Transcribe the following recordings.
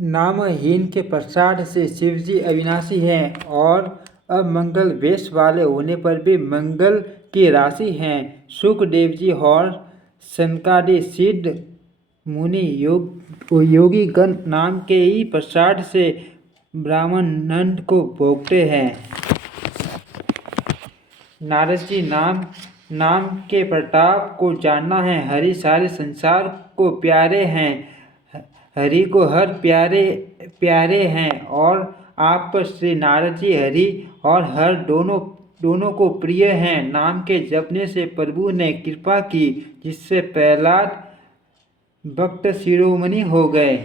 नामहीन के प्रसाद से शिवजी अविनाशी हैं और अमंगल वेश वाले होने पर भी मंगल की राशि हैं। सुखदेव जी और सनकादि सिद्ध मुनि योगी गण नाम के ही प्रसाद से ब्रह्मानंद को भोगते हैं। नारद जी नाम के प्रताप को जानना है। हरि सारे संसार को प्यारे हैं। हरि को हर प्यारे हैं और आप श्री नारद जी हरि और हर दोनों को प्रिय हैं। नाम के जपने से प्रभु ने कृपा की, जिससे प्रहलाद भक्त शिरोमणि हो गए।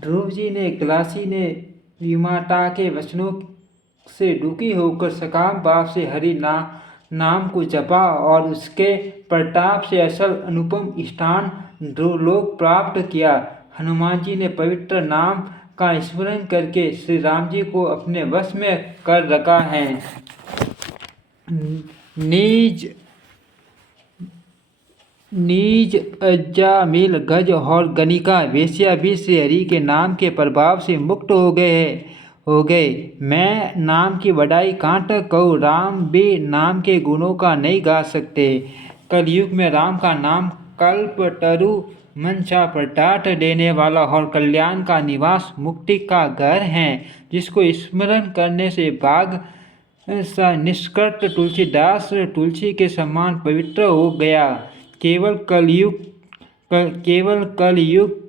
ध्रुव जी ने कलासी ने विमाता के वचनों से दुखी होकर सकाम भाव से हरि नाम को जपा और उसके प्रताप से असल अनुपम स्थान ध्रुवलोक प्राप्त किया। हनुमान जी ने पवित्र नाम का स्मरण करके श्री राम जी को अपने वश में कर रखा है। नीज अजामिल गज और गणिका वेश्या भी श्री हरि के नाम के प्रभाव से मुक्त हो गए। मैं नाम की बड़ाई कहाँ तक कहूँ, राम भी नाम के गुणों का नहीं गा सकते। कलयुग में राम का नाम कल्पतरु मनसा पदार्थ देने वाला और कल्याण का निवास मुक्ति का घर है, जिसको स्मरण करने से भाग सा निष्कृत तुलसीदास तुलसी के समान पवित्र हो गया। केवल कलयुग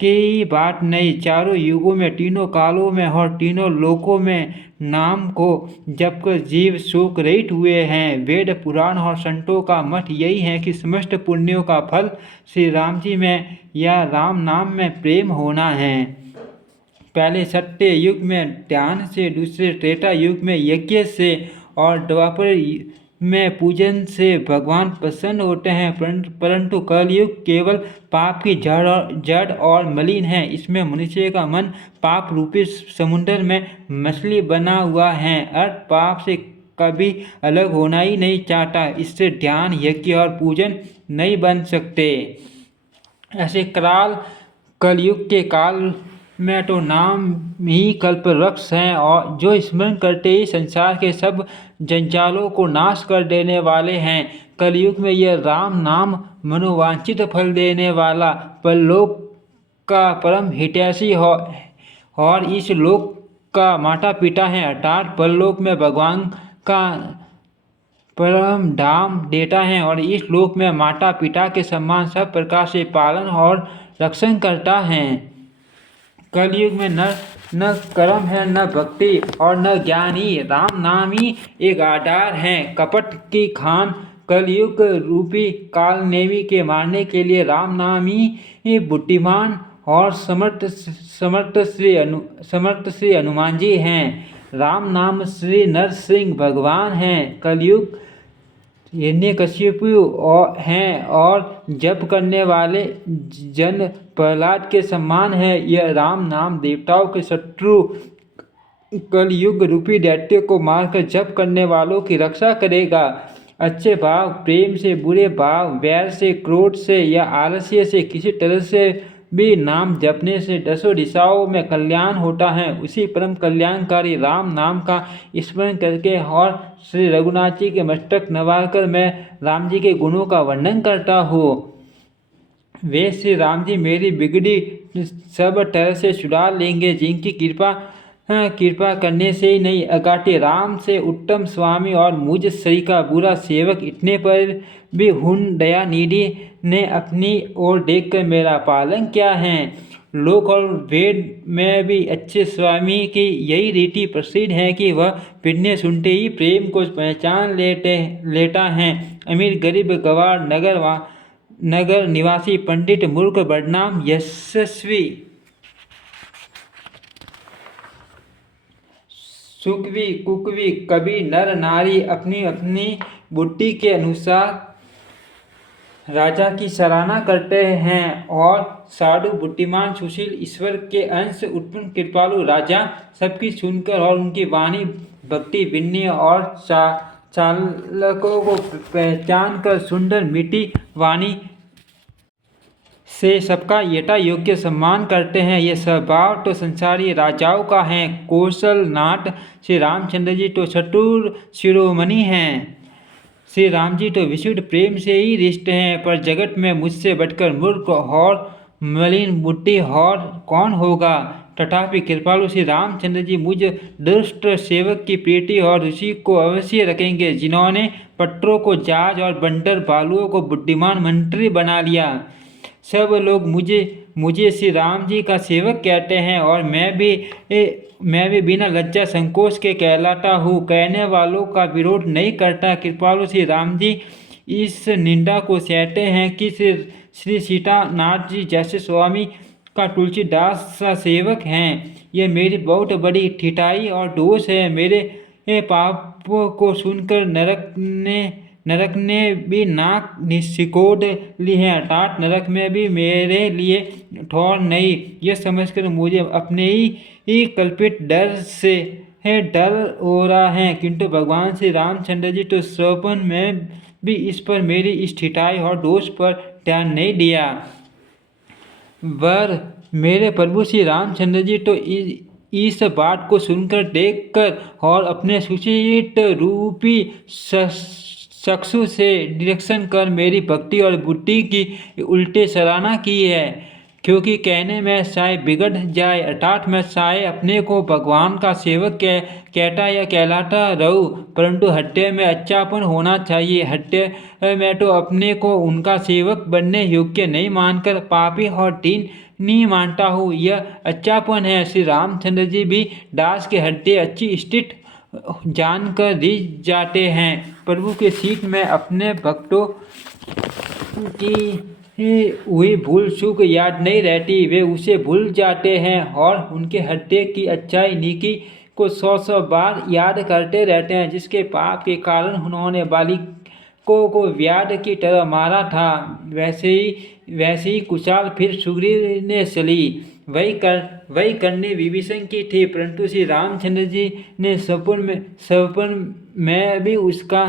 की बात नहीं, चारों युगों में, तीनों कालों में और तीनों लोकों में नाम को जपकर जीव शोक रहित हुए हैं। वेद पुराण और संतों का मत यही है कि समस्त पुण्यों का फल श्री राम जी में या राम नाम में प्रेम होना है। पहले सत्य युग में ध्यान से, दूसरे त्रेता युग में यज्ञ से और द्वापर में पूजन से भगवान प्रसन्न होते हैं। परंतु कलयुग केवल पाप की जड़ और मलिन है। इसमें मनुष्य का मन पाप रूपी समुद्र में मछली बना हुआ है, अर्थ पाप से कभी अलग होना ही नहीं चाहता। इससे ध्यान, यज्ञ और पूजन नहीं बन सकते। ऐसे कलयुग के काल में तो नाम ही कल्प वृक्ष हैं और जो स्मरण करते ही संसार के सब जंजालों को नाश कर देने वाले हैं। कलयुग में यह राम नाम मनोवांछित फल देने वाला परलोक का परम हितैषी और इस लोक का माता पिता है, अर्थात परलोक में भगवान का परम धाम देता है और इस लोक में माता पिता के समान सब प्रकार से पालन और रक्षण करता है। कलयुग में न कर्म है, न भक्ति और न ज्ञान ही, राम नाम ही एक आधार है। कपट की खान कलयुग रूपी कालनेमी के मारने के लिए राम नाम ही बुद्धिमान और समर्थ श्री हनुमान जी हैं। राम नाम श्री नरसिंह भगवान हैं। कलयुग हिरण्यकशिपु हैं और जप करने वाले जन प्रहलाद के समान है। यह राम नाम देवताओं के शत्रु कलयुग रूपी दैत्य को मारकर जप करने वालों की रक्षा करेगा। अच्छे भाव, प्रेम से, बुरे भाव, वैर से, क्रोध से या आलस्य से किसी तरह से भी नाम जपने से दसों दिशाओं में कल्याण होता है। उसी परम कल्याणकारी राम नाम का स्मरण करके और श्री रघुनाथ जी के मस्तक नवाकर मैं राम जी के गुणों का वर्णन करता हूँ। वे श्री राम जी मेरी बिगड़ी सब तरह से सुधार लेंगे, जिनकी कृपा करने से ही नहीं, अगाटे राम से उत्तम स्वामी और मुझ सही का बुरा सेवक, इतने पर भी हुन दया निधि ने अपनी ओर देखकर मेरा पालन किया है। लोक और वेद में भी अच्छे स्वामी की यही रीति प्रसिद्ध है कि वह पिन्ने सुनते ही प्रेम को पहचान लेता है। अमीर, गरीब, गवार, नगर निवासी, पंडित, मूर्ख, बदनाम, यशस्वी, सुखवी, कुकवी, कवि, नर नारी अपनी अपनी बुद्धि के अनुसार राजा की सराहना करते हैं और साधु, बुद्धिमान, सुशील, ईश्वर के अंश उत्पन्न कृपालु राजा सबकी सुनकर और उनकी वाणी भक्ति, विनय और चालकों को पहचान कर सुंदर मीठी वाणी से सबका यथा योग्य सम्मान करते हैं। यह स्वभाव तो संसारी राजाओं का है। कौशल नाट श्री रामचंद्र जी तो चतुर शिरोमणि हैं। श्री राम जी तो विशुद्ध प्रेम से ही रिष्ट हैं, पर जगत में मुझसे बढ़कर मूर्ख और मलिन बुद्धि और कौन होगा। तथापि कृपालु श्री रामचंद्र जी मुझ दुष्ट सेवक की प्रीति और रुचि को अवश्य रखेंगे, जिन्होंने पत्रों को जहाज और बंदर भालुओं को बुद्धिमान मंत्री बना लिया। सब लोग मुझे श्री राम जी का सेवक कहते हैं और मैं भी बिना लज्जा संकोच के कहलाता हूँ। कहने वालों का विरोध नहीं करता। कृपालु श्री राम जी इस निंदा को सहते हैं कि श्री सीतानाथ जी जैसे स्वामी का तुलसीदास सा सेवक हैं। यह मेरी बहुत बड़ी ठिठाई और दोष है। मेरे पाप को सुनकर नरक ने भी नाक सिकोड़ ली है, अर्थात नरक में भी मेरे लिए ठौर नहीं। यह समझकर मुझे अपने ही कल्पित डर से डर हो रहा है, किंतु भगवान श्री रामचंद्र जी तो स्वप्न में भी इस पर मेरी इस ठिठाई और दोष पर ध्यान नहीं दिया। वर मेरे प्रभु श्री रामचंद्र जी तो इस बात को सुनकर, देखकर और अपने सुचित रूपी चक्षु से निरीक्षण कर मेरी भक्ति और बुद्धि की उल्टे सराहना की है। क्योंकि कहने में शायद बिगड़ जाए, अर्थात मैं शायद अपने को भगवान का सेवक कहता या कहलाता रहूं, परंतु हृदय में अच्छापन होना चाहिए। हृदय में तो अपने को उनका सेवक बनने योग्य नहीं मानकर पापी और दीन नहीं मानता हूँ। यह अच्छापन है। श्री रामचंद्र जी भी दास के हृदय अच्छी स्थित जानकर रिझ जाते हैं। प्रभु के सीट में अपने भक्तों की हुई भूल चूक याद नहीं रहती, वे उसे भूल जाते हैं और उनके हृदय की अच्छाई नीकी को 100 बार याद करते रहते हैं, जिसके पाप के कारण उन्होंने बालिकों को व्याध की तरह मारा था। वैसे ही कुचाल फिर सुग्रीव ने चली। वही करनी विभीषण की थी, परंतु श्री रामचंद्र जी ने स्वप्न में भी उसका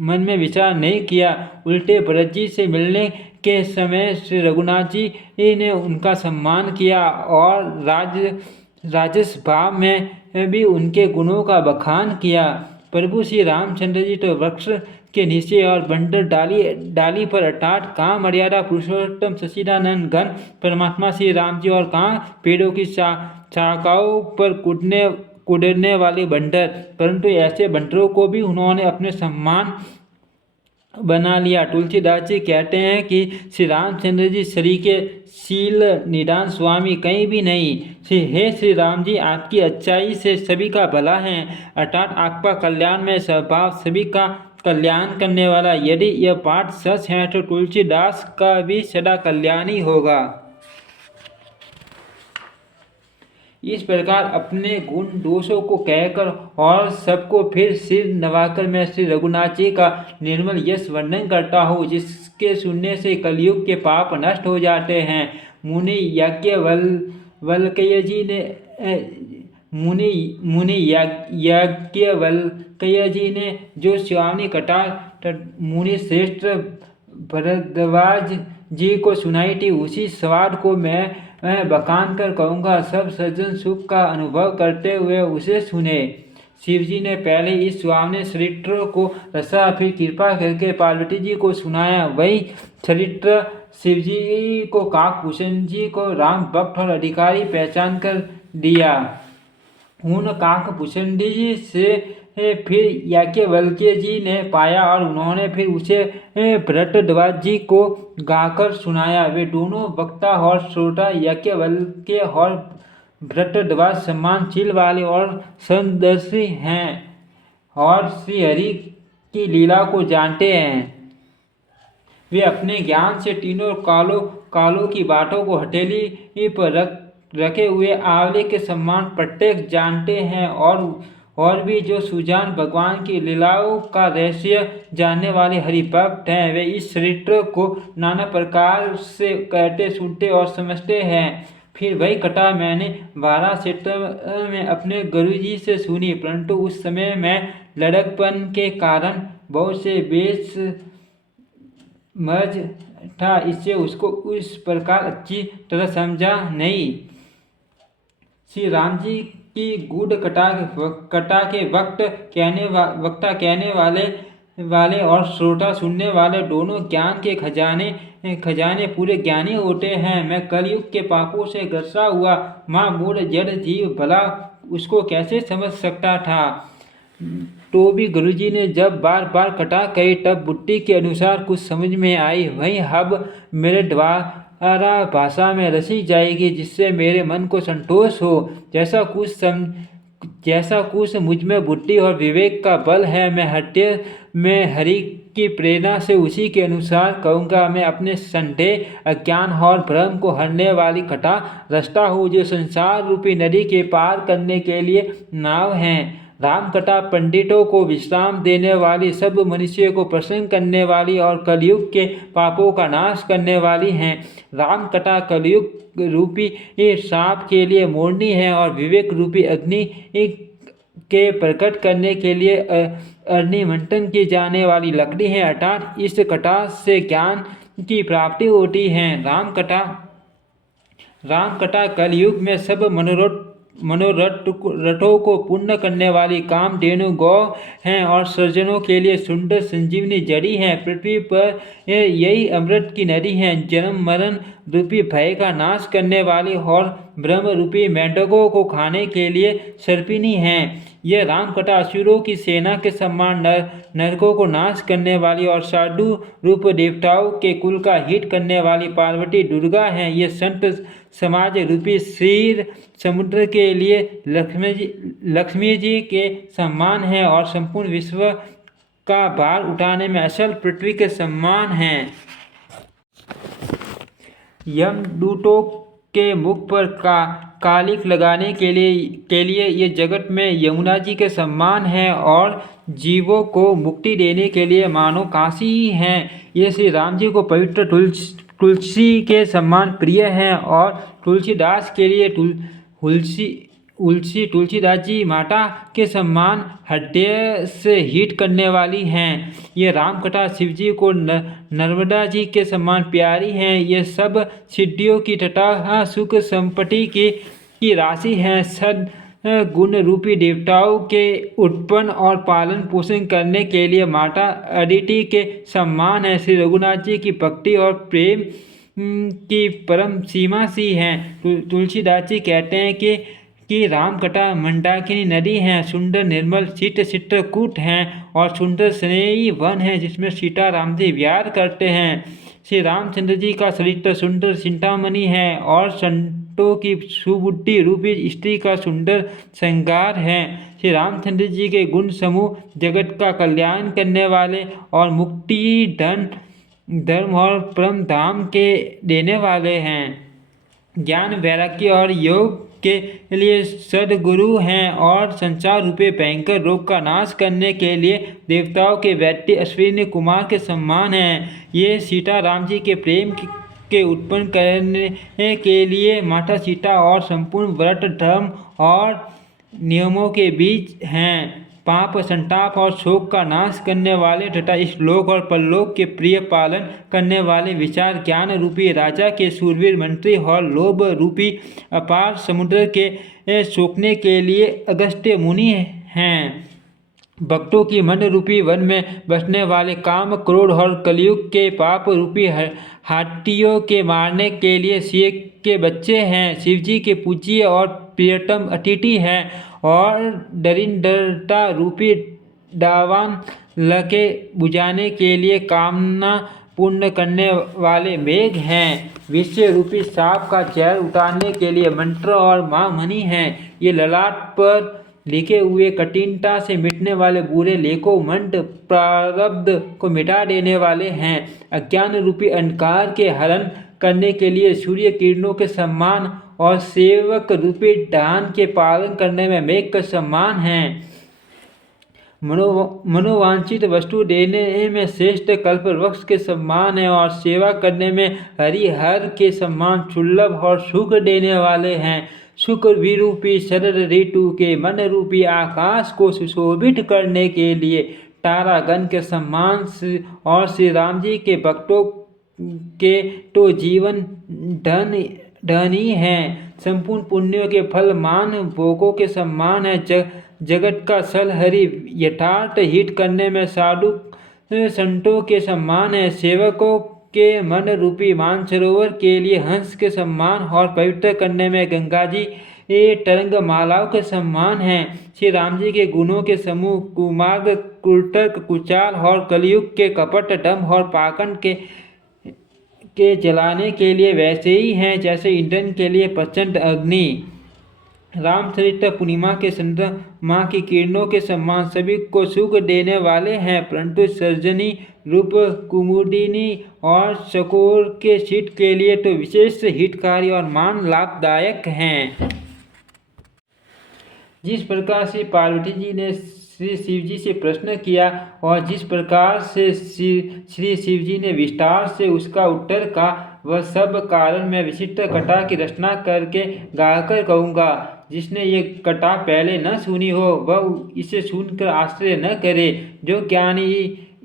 मन में विचार नहीं किया। उल्टे भरत जी से मिलने के समय श्री रघुनाथ जी ने उनका सम्मान किया और राजस भाव में भी उनके गुणों का बखान किया। प्रभु श्री रामचंद्र जी तो वृक्ष के नीचे और बंदर डाली पर, अर्थात कहाँ मर्यादा पुरुषोत्तम सच्चिदानंद घन परमात्मा श्री राम जी और कहाँ पेड़ों की शाखाओं पर कूदने वाले बंदर, परंतु ऐसे बंदरों को भी उन्होंने अपने सम्मान बना लिया। तुलसीदास जी कहते हैं कि श्री रामचंद्र जी सरीखे शील निदान स्वामी कहीं भी नहीं। हे श्री राम जी, आपकी अच्छाई से सभी का भला है, अर्थात आपका कल्याण में स्वभाव सभी का कल्याण करने वाला। यदि यह बात सच है तो तुलसीदास का भी सदा कल्याण ही होगा। इस प्रकार अपने गुण दोषों को कहकर और सबको फिर सिर नवाकर मैं श्री रघुनाथ जी का निर्मल यश वर्णन करता हूँ, जिसके सुनने से कलयुग के पाप नष्ट हो जाते हैं। मुनि याज्ञवल्क्य जी ने जो शिवानी कथा मुनि श्रेष्ठ भरद्वाज जी को सुनाई थी, उसी स्वाद को मैं बखान कर कहूँगा। सब सज्जन सुख का अनुभव करते हुए उसे सुने। शिवजी ने पहले इस सुहावने चरित्र को रचा, फिर कृपा करके पार्वती जी को सुनाया। वही चरित्र शिवजी को काकभूषण जी को राम भक्त और अधिकारी पहचान कर दिया। उन काकभूषण जी से फिर याज्ञवल्क्य जी ने पाया और उन्होंने फिर उसे भरद्वाज जी को गाकर सुनाया। वे दोनों वक्ता और श्रोता याज्ञवल्क्य और भरद्वाज सम्मानशील वाले और समदर्शी हैं और श्री हरि की लीला को जानते हैं। वे अपने ज्ञान से तीनों कालों की बातों को हथेली पर रखे हुए आंवले के समान प्रत्येक जानते हैं और भी जो सुजान भगवान की लीलाओं का रहस्य जानने वाले हरिभक्त हैं, वे इस चरित्र को नाना प्रकार से कहते सुनते और समझते हैं। फिर वही कथा मैंने बारह क्षेत्र में अपने गुरुजी से सुनी, परंतु उस समय मैं लड़कपन के कारण बहुत से मर्ज था, इससे उसको उस प्रकार अच्छी तरह समझा नहीं। श्री राम जी की गुड़ कटा के वक्ता कहने वाले और श्रोता सुनने वाले दोनों ज्ञान के खजाने पूरे ज्ञानी होते हैं। मैं कलयुग के पापों से ग्रसा हुआ मूढ़ जड़ जीव भला उसको कैसे समझ सकता था। तो भी गुरुजी ने जब बार बार कटा कही तब बुद्धि के अनुसार कुछ समझ में आई। वहीं अब मेरे द्वारा भाषा में रची जाएगी जिससे मेरे मन को संतोष हो। जैसा कुछ मुझ में बुद्धि और विवेक का बल है, मैं हृदय में हरि की प्रेरणा से उसी के अनुसार कहूँगा। मैं अपने संदेह, अज्ञान और भ्रम को हरने वाली कथा रचता हूँ जो संसार रूपी नदी के पार करने के लिए नाव है। राम कथा पंडितों को विश्राम देने वाली, सब मनुष्यों को प्रसन्न करने वाली और कलयुग के पापों का नाश करने वाली हैं। राम कथा कलयुग रूपी सांप के लिए मोरनी है और विवेक रूपी अग्नि के प्रकट करने के लिए अग्नि मंथन की जाने वाली लकड़ी है। अर्थात इस कथा से ज्ञान की प्राप्ति होती है। राम कथा कलयुग में सब मनोरथों को पूर्ण करने वाली कामधेनु गौ हैं और सज्जनों के लिए सुंदर संजीवनी जड़ी है। पृथ्वी पर यही अमृत की नदी है, जन्म मरण रूपी भय का नाश करने वाली और ब्रह्म रूपी मेंढकों को खाने के लिए सर्पिनी है। यह राम कथा असुरों की सेना के समान नरकों को नाश करने वाली और साधु रूप देवताओं के कुल का हित करने वाली पार्वती दुर्गा है। यह संत समाज रूपी क्षीर समुद्र के लिए लक्ष्मी जी के समान है और संपूर्ण विश्व का भार उठाने में असल पृथ्वी के समान है। यमदूतों के मुख पर कालिक लगाने के लिए ये जगत में यमुना जी के समान है और जीवों को मुक्ति देने के लिए मानो काशी है। ये श्री राम जी को पवित्र तुलसी के समान प्रिय है और तुलसीदास के लिए तुलसीदास जी माता के समान हृदय से हित करने वाली हैं। ये राम कथा शिव जी को नर्मदा जी के समान प्यारी हैं। ये सब सिद्धियों की तथा सुख संपत्ति की राशि हैं। सद गुण रूपी देवताओं के उत्पन्न और पालन पोषण करने के लिए माता अदिति के समान है। श्री रघुनाथ जी की भक्ति और प्रेम की परम सीमा सी है। तुलसीदास जी कहते हैं कि राम कथा मंदाकिनी नदी है, सुंदर निर्मल चित्रकूट हैं और सुंदर स्नेही वन है जिसमें सीता राम जी विहार करते हैं। श्री रामचंद्र जी का चरित्र सुंदर चिंतामणि है और संतों की सुबुद्धि रूपी स्त्री का सुंदर श्रृंगार है। श्री रामचंद्र जी के गुण समूह जगत का कल्याण करने वाले और मुक्ति धर्म और परम धाम के देने वाले हैं। ज्ञान वैराग्य और योग के लिए सदगुरु हैं और संसार रूपे भयंकर रोग का नाश करने के लिए देवताओं के वैद्य अश्विनी कुमार के समान हैं। ये सीता राम जी के प्रेम के उत्पन्न करने के लिए माता सीता और संपूर्ण व्रत धर्म और नियमों के बीच हैं। पाप संताप और शोक का नाश करने वाले तथा इस लोक और परलोक के प्रिय पालन करने वाले विचार ज्ञान रूपी राजा के शूरवीर मंत्री और लोभ रूपी अपार समुद्र के सोखने के लिए अगस्त्य मुनि हैं। भक्तों की मन रूपी वन में बसने वाले काम क्रोध और कलयुग के पाप रूपी हाथियों के मारने के लिए शिव के बच्चे हैं। शिव जी के पूज्य और प्रियतम अतिथि हैं और दरिद्रता रूपी दावान लके बुझाने के लिए कामना पूर्ण करने वाले मेघ हैं। विषय रूपी सांप का जहर उतारने के लिए मंत्र और महामणि हैं। ये ललाट पर लिखे हुए कठिनता से मिटने वाले बुरे लेखों मंत्र प्रारब्ध को मिटा देने वाले हैं। अज्ञान रूपी अंधकार के हरण करने के लिए सूर्य किरणों के समान और सेवक रूपी दान के पालन करने में मेघ का समान है। मनोवांछित वस्तु देने में श्रेष्ठ कल्पवृक्ष के समान है और सेवा करने में हरिहर के समान सुलभ और सुख देने वाले हैं। शुक्र विरूपी शरद ऋतु के मन रूपी आकाश को सुशोभित करने के लिए तारागण के सम्मान और श्री राम जी के भक्तों के तो जीवन धन ही है। संपूर्ण पुण्यों के फल मान भोगों के सम्मान है। जगत का सलहरी यथार्थ हित करने में साधु संतों के सम्मान है। सेवकों के मन रूपी मानसरोवर के लिए हंस के सम्मान और पवित्र करने में गंगा जी ये तरंग मालाओं के सम्मान है। श्री राम जी के गुणों के समूह कुमार्ग कुतर्क कुचाल और कलयुग के कपट दंभ और पाखंड के जलाने के लिए वैसे ही हैं जैसे ईंधन के लिए प्रचंड अग्नि। रामचरित्र पूर्णिमा के चंद्रमा की किरणों के समान सभी को सुख देने वाले हैं, परंतु सर्जनी रूप कुमुदिनी और चकोर के शीत के लिए तो विशेष हितकारी और मान लाभदायक हैं। जिस प्रकार से पार्वती जी ने श्री शिव जी से प्रश्न किया और जिस प्रकार से श्री शिव जी ने विस्तार से उसका उत्तर का, वह सब कारण मैं विशिष्ट कथा की रचना करके गाकर कहूँगा। जिसने ये कथा पहले न सुनी हो वह इसे सुनकर आश्चर्य न करे। जो ज्ञानी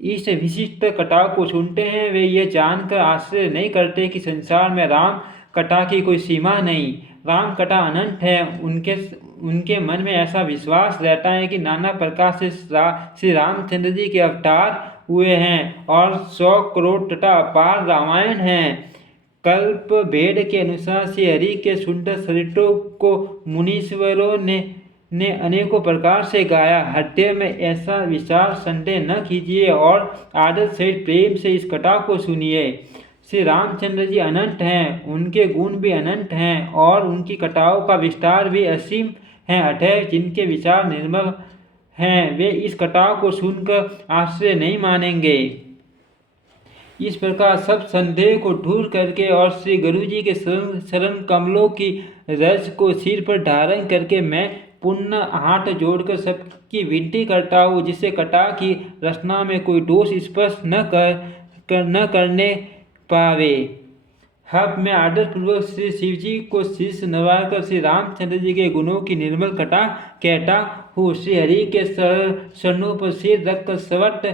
इस विशिष्ट कथा को सुनते हैं वे ये जानकर आश्चर्य नहीं करते कि संसार में राम कथा की कोई सीमा नहीं। राम कथा अनंत है। उनके मन में ऐसा विश्वास रहता है कि नाना प्रकार से श्री रामचंद्र जी के अवतार हुए हैं और 100 करोड़ तथा अपार रामायण हैं। कल्प भेद के अनुसार श्री हरि के सुंदर चरित्रों को मुनीश्वरों ने अनेकों प्रकार से गाया। हृदय में ऐसा विचार संदेह न कीजिए और आदर सहित प्रेम से इस कथा को सुनिए। श्री रामचंद्र जी अनंत हैं, उनके गुण भी अनंत हैं और उनकी कथाओं का विस्तार भी असीम है। अतः जिनके विचार निर्मल हैं वे इस कथा को सुनकर आश्चर्य नहीं मानेंगे। इस प्रकार सब संदेह को दूर करके और श्री गुरु जी के शरण कमलों की रज को सिर पर धारण करके मैं पुनः हाथ जोड़कर सबकी विनती करता हूँ, जिससे कथा की रचना में कोई दोष स्पष्ट न करने पावे। अब मैं आदरपूर्वक श्री शिव जी को शीश नवाकर श्री रामचंद्र जी के गुणों की निर्मल कथा कहता हूँ। श्री हरि के चरणों पर सिर रखकर सवट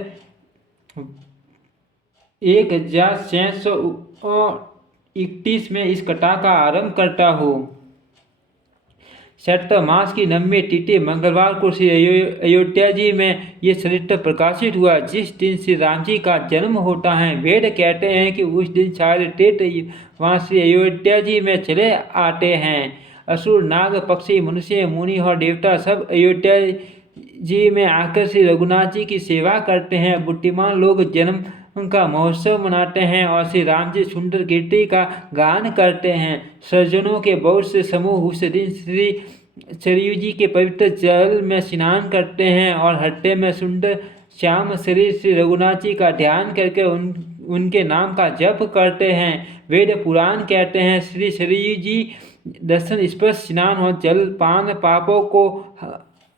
1631 में इस कथा का आरंभ करता हूँ। चैत्र मास की 9वीं तिथि मंगलवार को श्री अयोध्या जी में ये चरित्र प्रकाशित हुआ। जिस दिन श्री राम जी का जन्म होता है, वेद कहते हैं कि उस दिन सारे तीर्थ वहाँ श्री अयोध्या जी में चले आते हैं। असुर नाग पक्षी मनुष्य मुनि और देवता सब अयोध्या जी में आकर श्री रघुनाथ जी की सेवा करते हैं। बुद्धिमान लोग जन्म का महोत्सव मनाते हैं और श्री राम जी सुंदर कीर्ति का गान करते हैं। सज्जनों के बहुत से समूह उस दिन श्री सरयू जी के पवित्र जल में स्नान करते हैं और हृदय में सुंदर श्याम शरीर श्री रघुनाथ जी का ध्यान करके उनके नाम का जप करते हैं। वेद पुराण कहते हैं श्री सरयू जी दर्शन स्पर्श स्नान और जलपान पापों को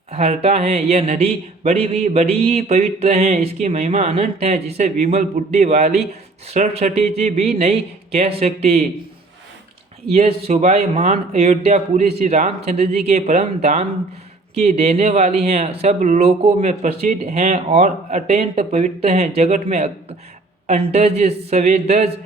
हरता है। यह नदी बड़ी पवित्र है। इसकी महिमा अनंत है, जिसे विमल बुद्धि वाली सरस्वती जी भी नहीं कह सकती। यह शोभायमान अयोध्या पूरी श्री रामचंद्र जी के परम दान की देने वाली हैं। सब लोकों में प्रसिद्ध हैं और अत्यंत पवित्र हैं। जगत में अंडज सवेदज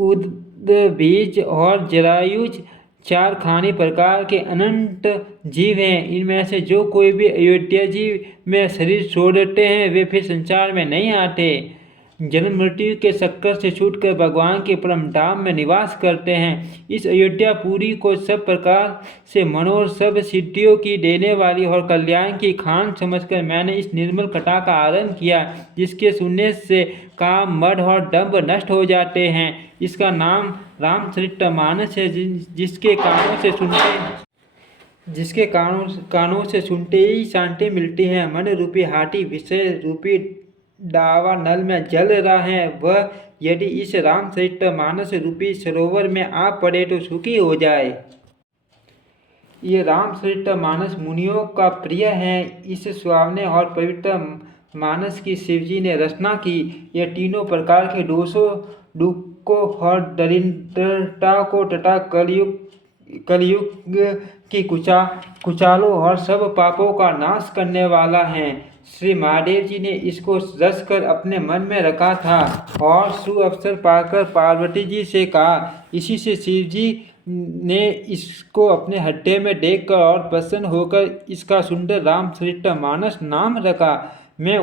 उद्भिज और जरायुज 4 खानी प्रकार के अनंत जीव हैं। इनमें से जो कोई भी अयोध्या जी में शरीर छोड़ते हैं वे फिर संसार में नहीं आते। जन्म मृत्यु के चक्कर से छूटकर भगवान के परम धाम में निवास करते हैं। इस अयोध्या पुरी को सब प्रकार से मनोर सब सिद्धियों की देने वाली और कल्याण की खान समझकर मैंने इस निर्मल कथा का आरंभ किया, जिसके सुनने से काम मद और दंभ नष्ट हो जाते हैं। इसका नाम रामचरितमानस है। जिसके कानों से सुनते ही शांति मिलती है। मन रूपी हाथी विषय रूपी दावा नल में जल रहा है, वह यदि इस रामचरितमानस रूपी सरोवर में आ पड़े तो सुखी हो जाए। ये रामचरितमानस मुनियों का प्रिय है। इस सुहावने और पवित्र मानस की शिवजी ने रचना की। यह तीनों प्रकार के दोषों दुखों और दरिद्रता को तथा कलयुग की कुचालों और सब पापों का नाश करने वाला है। श्री महादेव जी ने इसको रच कर अपने मन में रखा था और सुअवसर पाकर पार्वती जी से कहा। इसी से शिव जी ने इसको अपने हड्डे में देखकर और प्रसन्न होकर इसका सुंदर रामचरितमानस नाम रखा। मैं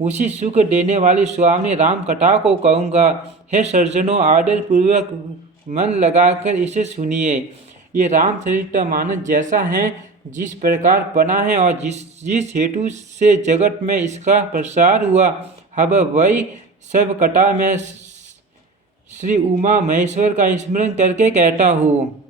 उसी सुख देने वाली सुहावनी राम कथा को कहूँगा। हे सज्जनों, आदर पूर्वक मन लगाकर इसे सुनिए। ये रामचरितमानस जैसा है जिस प्रकार बना है और जिस हेतु से जगत में इसका प्रसार हुआ, अब वही सब कथा मैं श्री उमा महेश्वर का स्मरण करके कहता हूँ।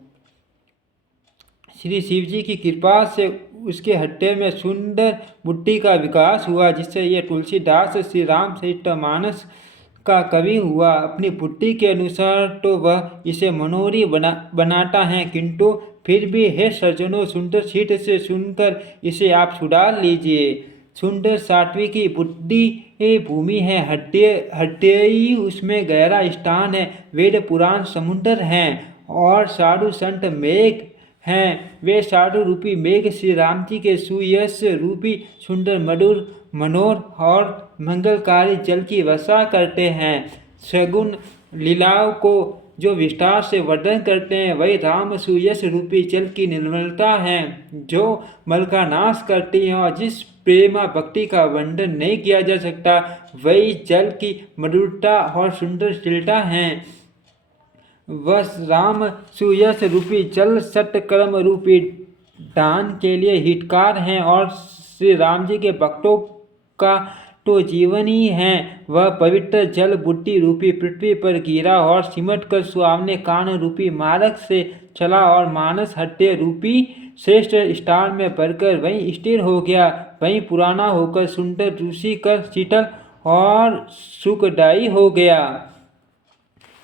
श्री शिव जी की कृपा से उसके हड्डे में सुंदर बुद्धि का विकास हुआ, जिससे यह तुलसीदास श्री रामचरितमानस का कवि हुआ। अपनी बुद्धि के अनुसार तो वह इसे मनोहरी बनाता है, किंतु फिर भी हे सज्जनों, सुंदर चित्त से सुनकर इसे आप सुधार लीजिए। सुंदर सात्विकी बुद्धि भूमि है, हड्डे ही उसमें गहरा स्थान है। वेद पुराण समुद्र हैं और साधु संत मेघ हैं। वे साधु रूपी मेघ श्री राम जी के सुयश रूपी सुंदर मधुर मनोहर और मंगलकारी जल की वर्षा करते हैं। सगुण लीलाओं को जो विस्तार से वर्णन करते हैं, वही राम सुयश रूपी जल की निर्मलता है, जो मल का नाश करती है। और जिस प्रेमा भक्ति का वर्णन नहीं किया जा सकता, वही जल की मधुरता और सुंदरशीलता है। वह राम सुयश रूपी जल सत्कर्म रूपी दान के लिए हितकार हैं और श्री राम जी के भक्तों का तो जीवन ही है। वह पवित्र जल बुद्धि रूपी पृथ्वी पर गिरा और सिमट कर सुहावने कान रूपी मार्ग से चला और मानस हड्डे रूपी श्रेष्ठ स्थान में भरकर वहीं स्थिर हो गया। वहीं पुराना होकर सुंदर रुचिकर शीतल और सुखदायी हो गया।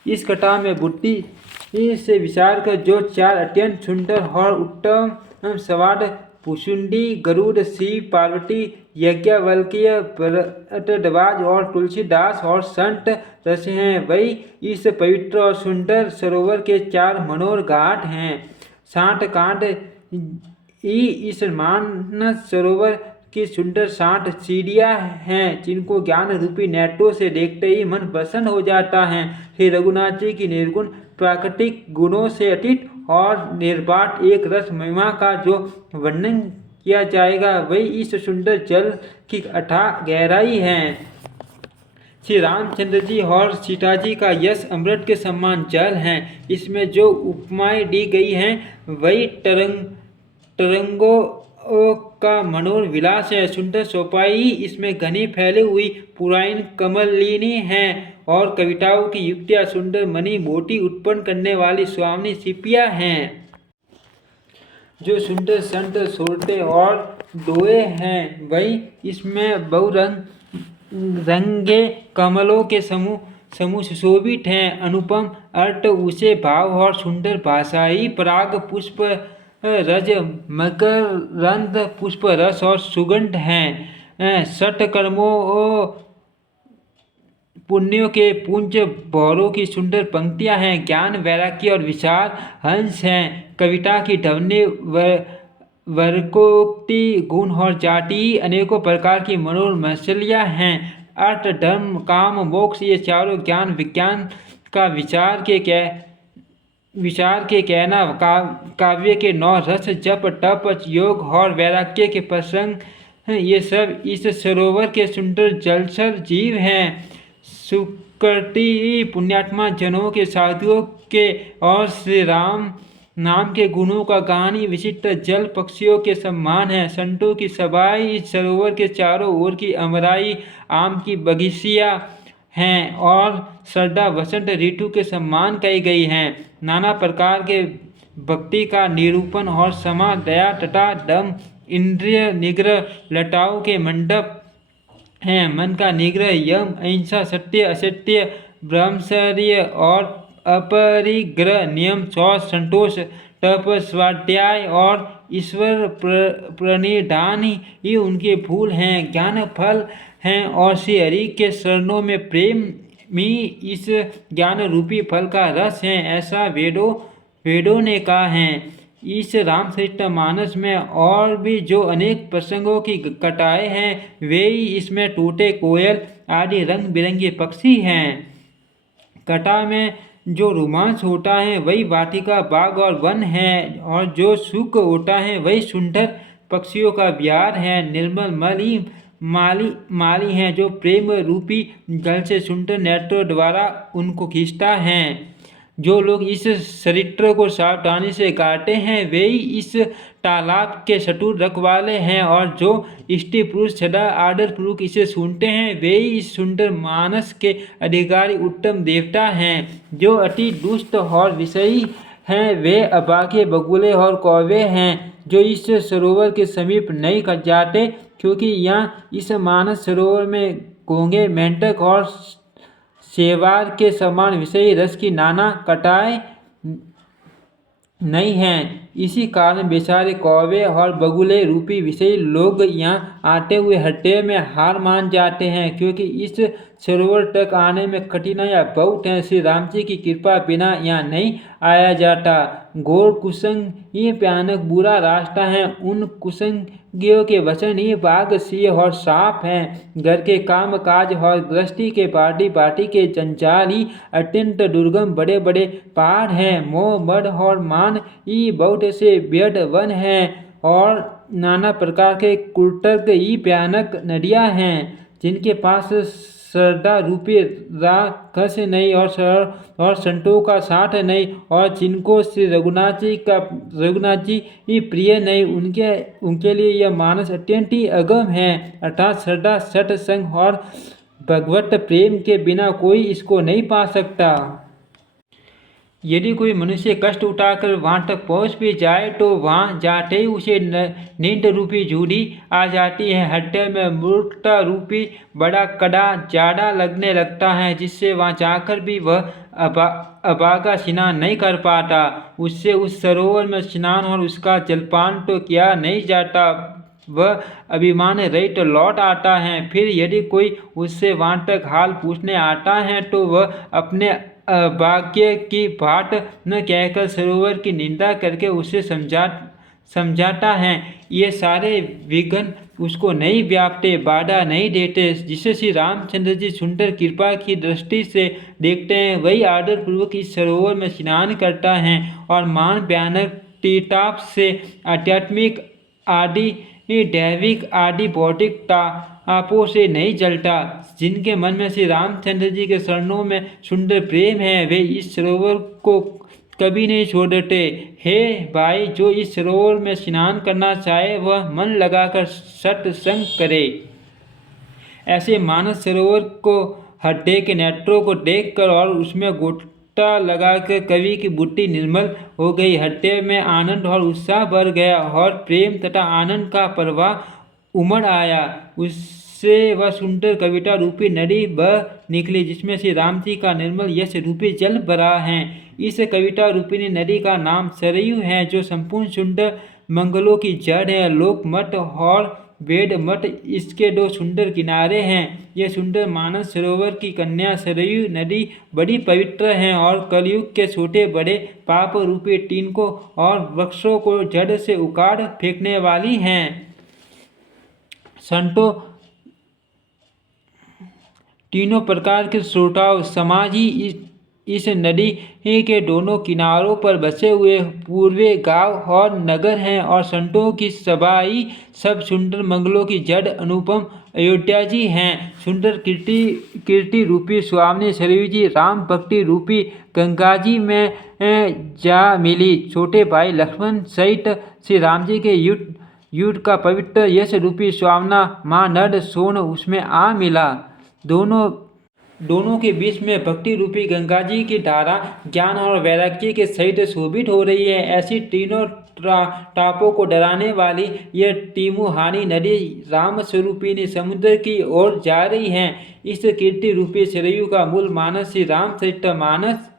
इस कथा में बुद्धि से विचार कर जो चार अत्यंत सुंदर और उत्तम स्वाद पुष्टि गरुड़, शिव, पार्वती, यज्ञवल्क्य, भरद्वाज और तुलसीदास और संत रचे हैं, वही इस पवित्र और सुंदर सरोवर के चार मनोहर घाट हैं। 60 कांड इस मानस सरोवर की सुंदर 60 सीढ़ियाँ हैं, जिनको ज्ञान रूपी नेत्रों से देखते ही मन प्रसन्न हो जाता है। श्री रघुनाथ जी की निर्गुण प्राकृतिक गुणों से अतीत और निर्बाध एक रस महिमा का जो वर्णन किया जाएगा, वही इस सुंदर जल की अथाह गहराई है। श्री रामचंद्र जी और सीता जी का यश अमृत के समान जल है। इसमें जो उपमाएं दी गई हैं, वही तरंगों का मनोहर विलास है। सुंदर सोपाई इसमें घनी फैली हुई पुराण कमलिनी है और कविताओं की युक्तियाँ सुंदर मणि मोती उत्पन्न करने वाली स्वामी सिपियाँ हैं। जो सुंदर संत सोरठे और डोए हैं, वही इसमें बहुरंगे कमलों के समूह सुशोभित हैं। अनुपम अर्थ उसे भाव और सुंदर भाषाई पराग पुष्प रज मकरंद पुष्प रस और सुगंध हैं। सत्कर्मों पुण्यों के पुंज भौरों की सुंदर पंक्तियां हैं। ज्ञान वैराग्य और विचार हंस हैं। कविता की ध्वनि वर्कोक्ति गुण और जाति अनेकों प्रकार की मनोहर मछलियाँ हैं। अर्थ धर्म काम मोक्ष ये चारों ज्ञान विज्ञान का विचार के कहना काव्य के 9 रस जप तप योग और वैराग्य के प्रसंग, ये सब इस सरोवर के सुंदर जलचर जीव हैं। सुकृति पुण्यात्मा जनों के साधुओं के और श्री राम नाम के गुणों का गान ही विशिष्ट जल पक्षियों के सम्मान है। संतों की सभाएं इस सरोवर के चारों ओर की अमराई आम की बगीचियाँ हैं और श्रद्धा वसंत ऋतु के सम्मान कही गई हैं। नाना प्रकार के भक्ति का निरूपण और क्षमा दया तथा दम इंद्रिय निग्रह लताओं के मंडप हैं। मन का निग्रह यम अहिंसा सत्य असत्य ब्रह्मचर्य और अपरिग्रह नियम शौच संतोष तप स्वाध्याय और ईश्वर प्रणिधान ही उनके फूल हैं, ज्ञान फल हैं और श्री हरि के शरणों में प्रेम भी इस ज्ञान रूपी फल का रस है। ऐसा वेदों ने कहा है। इस रामचरितमानस में और भी जो अनेक प्रसंगों की कथाएं हैं वे ही इसमें तोते, कोयल आदि रंग बिरंगे पक्षी हैं। कथा में जो रोमांच होता है वही वाटिका, बाग और वन है, और जो सुख होता है वही सुंदर पक्षियों का विहार है। निर्मल माली है जो प्रेम रूपी जल से सुंदर नेत्रों द्वारा उनको खींचता है। जो लोग इस चरित्र को सावधानी से गाते हैं वे ही इस तालाब के चतुर रखवाले हैं, और जो स्त्री पुरुष सदा आदर पूर्वक इसे सुनते हैं वे ही इस सुंदर मानस के अधिकारी उत्तम देवता हैं। जो अति दुष्ट और विषयी हैं वे अभागे, बगुले और कौवे हैं, जो इस सरोवर के समीप नहीं जाते, क्योंकि यहाँ इस मानस सरोवर में घोंघे, मेंढक और शेवार के समान विषयी रस की नाना कटाएं नहीं हैं। इसी कारण बेचारे कौवे और बगुले रूपी विषयी लोग यहाँ आते हुए हट्टे में हार मान जाते हैं, क्योंकि इस सरोवर तक आने में कठिनाइयाँ बहुत हैं। श्री राम जी की कृपा बिना यहाँ नहीं आया जाता। घोर कुसंग ये भयानक बुरा रास्ता है। उन कुसंगियों के वचन ही बाघ, सिंह और सांप हैं। घर के काम काज और गृहस्थी के पार्टी के जंजाल ही अत्यंत दुर्गम बड़े बड़े पहाड़ हैं। मोह, मद और मान ही बहुत से व्यर्थ वन हैं, और नाना प्रकार के कुतर्क ही भयानक नदियाँ हैं, जिनके पास श्रद्धा रूपी राक्षस नहीं और संतों का साथ नहीं, और जिनको श्री रघुनाथ जी ही प्रिय नहीं, उनके लिए यह मानस अत्यंत ही अगम है। अर्थात श्रद्धा, सत्संग और भगवत प्रेम के बिना कोई इसको नहीं पा सकता। यदि कोई मनुष्य कष्ट उठाकर वहाँ तक पहुँच भी जाए तो वहाँ जाते ही उसे नींद रूपी झूठी आ जाती है। हड्डे में मूर्खता रूपी बड़ा कड़ा जाड़ा लगने लगता है, जिससे वहाँ जाकर भी वह अभागा स्नान नहीं कर पाता। उससे उस सरोवर में स्नान और उसका जलपान तो किया नहीं जाता, वह अभिमान रहित लौट आता है। फिर यदि कोई उससे वहाँ तक हाल पूछने आता है तो वह अपने भाग्य की बाट न कहकर सरोवर की निंदा करके उसे समझाता है। ये सारे विघ्न उसको नहीं व्यापते, बाधा नहीं देते। जिसे श्री रामचंद्र जी सुंदर कृपा की दृष्टि से देखते हैं वही आदर पूर्वक इस सरोवर में स्नान करता है, और मान भयानक तीताप से आध्यात्मिक आदि दैविक आदि भौतिक तापों से नहीं जलता। जिनके मन में श्री रामचंद्र जी के चरणों में सुंदर प्रेम है वे इस सरोवर को कभी नहीं छोड़ते। हे भाई, जो इस सरोवर में स्नान करना चाहे वह मन लगाकर सत्संग करे। ऐसे मानस सरोवर को हड्डे के नेत्रों को देखकर और उसमें गोटा लगाकर कवि की बुद्धि निर्मल हो गई। हड्डे में आनंद और उत्साह भर गया, और प्रेम तथा आनंद का प्रवाह उमड़ आया। उससे वह सुंदर कविता रूपी नदी बह निकली, जिसमें श्री राम जी का निर्मल यश रूपी जल भरा है। इस कविता रूपिणी नदी का नाम सरयू है, जो संपूर्ण सुंदर मंगलों की जड़ है। लोक मठ और वेद मठ इसके दो सुंदर किनारे हैं। ये सुंदर मानस सरोवर की कन्या सरयू नदी बड़ी पवित्र है, और कलयुग के छोटे बड़े पाप रूपी तिनकों और वृक्षों को जड़ से उखाड़ फेंकने वाली हैं। संतों, तीनों प्रकार के श्रोताओं समाज ही इस नदी के दोनों किनारों पर बसे हुए पूर्वे गांव और नगर हैं, और संतों की सभा ही सब सुंदर मंगलों की जड़ अनुपम अयोध्या जी हैं। सुंदर कीर्ति रूपी स्वामी सरयू जी राम भक्ति रूपी गंगा जी में जा मिली। छोटे भाई लक्ष्मण सहित श्री राम जी के युद्ध का पवित्र यश रूपी स्वामना माँ नद सोन उसमें आ मिला। दोनों के बीच में भक्ति रूपी गंगा जी की धारा ज्ञान और वैराग्य के सहित शोभित हो रही है। ऐसी तीनों टापों को डराने वाली यह तिमुहानी नदी राम स्वरूपिणी समुद्र की ओर जा रही है। इस कीर्ति रूपी सरयू का मूल मानस श्री रामचरितमानस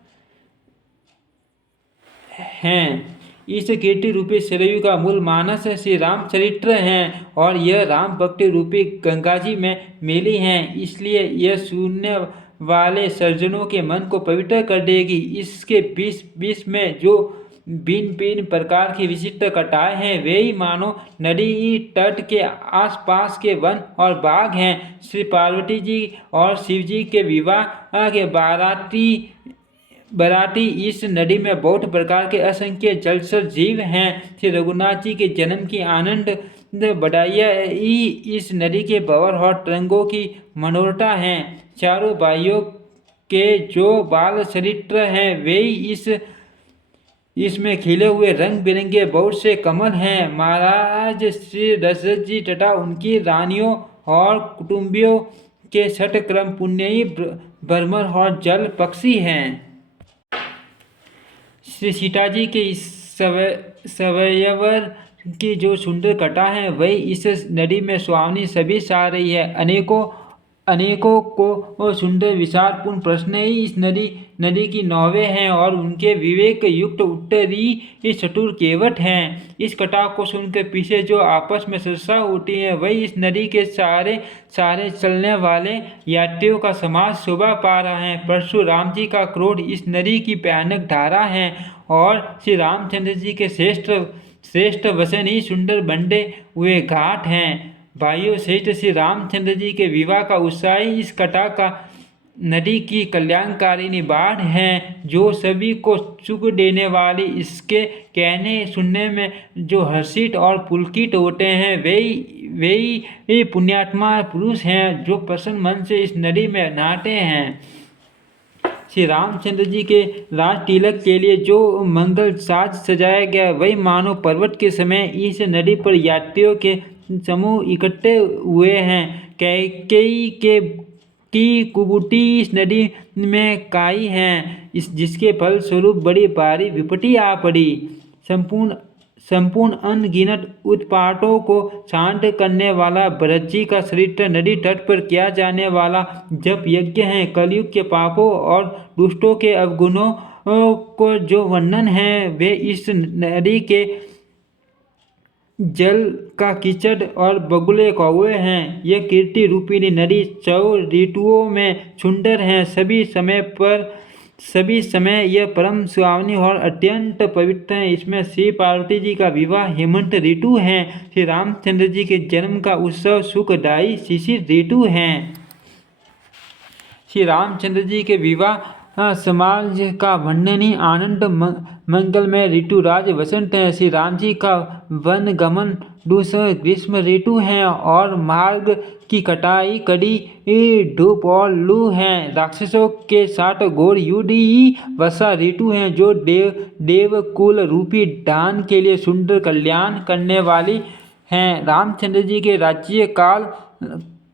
है। इस कीर्ति रूपी सरयू का मूल मानस श्री रामचरित्र हैं, और यह राम भक्ति रूपी गंगा जी में मिली हैं। इसलिए यह सुनने वाले सज्जनों के मन को पवित्र कर देगी। इसके बीच में जो भिन्न भिन्न प्रकार की विशिष्ट कटाएं हैं, वे ही मानो नदी तट के आसपास के वन और बाग हैं। श्री पार्वती जी और शिव जी के विवाह के बाराती इस नदी में बहुत प्रकार के असंख्य जलचर जीव हैं। श्री रघुनाथ जी के जन्म की आनंद बढ़ाइया ही इस नदी के बवर और तरंगों की मनोरता है। चारों भाइयों के जो बाल चरित्र हैं वे इसमें खिले हुए रंग बिरंगे बहुत से कमल हैं। महाराज श्री दशरथ जी तथा उनकी रानियों और कुटुंबियों के छठ क्रम पुण्यी भ्रमर और जल पक्षी हैं। श्री सीता जी के सवयवर की जो सुंदर कटा है वही इस नदी में सुहावनी सभी सा रही है। अनेकों को सुंदर विचारपूर्ण प्रश्न ही इस नदी की नौवें हैं और उनके विवेक युक्त उत्तरी चतुर केवट हैं। इस कथा को सुनकर पीछे जो आपस में चर्चा होती है वही इस नदी के सारे चलने वाले यात्रियों का समाज शोभा पा रहा है। परशुराम जी का क्रोध इस नदी की भयानक धारा है और श्री रामचंद्र जी के श्रेष्ठ वचन ही सुंदर बंदे हुए घाट हैं। भाइयों, श्रेष्ठ श्री रामचंद्र जी के विवाह का उत्साह ही इस कथा का नदी की कल्याणकारिणी बाढ़ है जो सभी को सुख देने वाली। इसके कहने सुनने में जो हर्षित और पुलकित होते हैं वे पुण्यात्मा पुरुष हैं जो प्रसन्न मन से इस नदी में नहाते हैं। श्री रामचंद्र जी के राज तिलक के लिए जो मंगल साज सजाया गया वही मानो पर्वत के समय इस नदी पर यात्रियों के समूह इकट्ठे हुए हैं। कैकेयी की कुबुटी इस नदी में काई हैं, जिसके फल स्वरूप बड़ी भारी विपत्ति आ पड़ी। संपूर्ण अनगिनत उत्पातों को शांत करने वाला भरत जी का चरित्र नदी तट पर किया जाने वाला जप यज्ञ है। कलयुग के पापों और दुष्टों के अवगुणों को जो वर्णन है वे इस नदी के जल का कीचड़ और बगुले कौवे हैं। यह कीर्ति रूपिणी नदी 4 ऋतुओं में सुंदर है। सभी समय यह परम सुहावनी और अत्यंत पवित्र है। इसमें श्री पार्वती जी का विवाह हेमंत ऋतु है। श्री रामचंद्र जी के जन्म का उत्सव सुखदायी शिशिर ऋतु है। श्री रामचंद्र जी के विवाह समाज का वर्णनी आनंद मंगलमय ऋतुराज वसंत है। श्री राम जी का वन गमन दूसरा ग्रीष्म ऋतु है और मार्ग की कटाई कड़ी धूप और लू है। राक्षसों के साथ घोर युद्ध ही वर्षा ऋतु है जो देवकुल रूपी दान के लिए सुंदर कल्याण करने वाली है। रामचंद्र जी के राज्य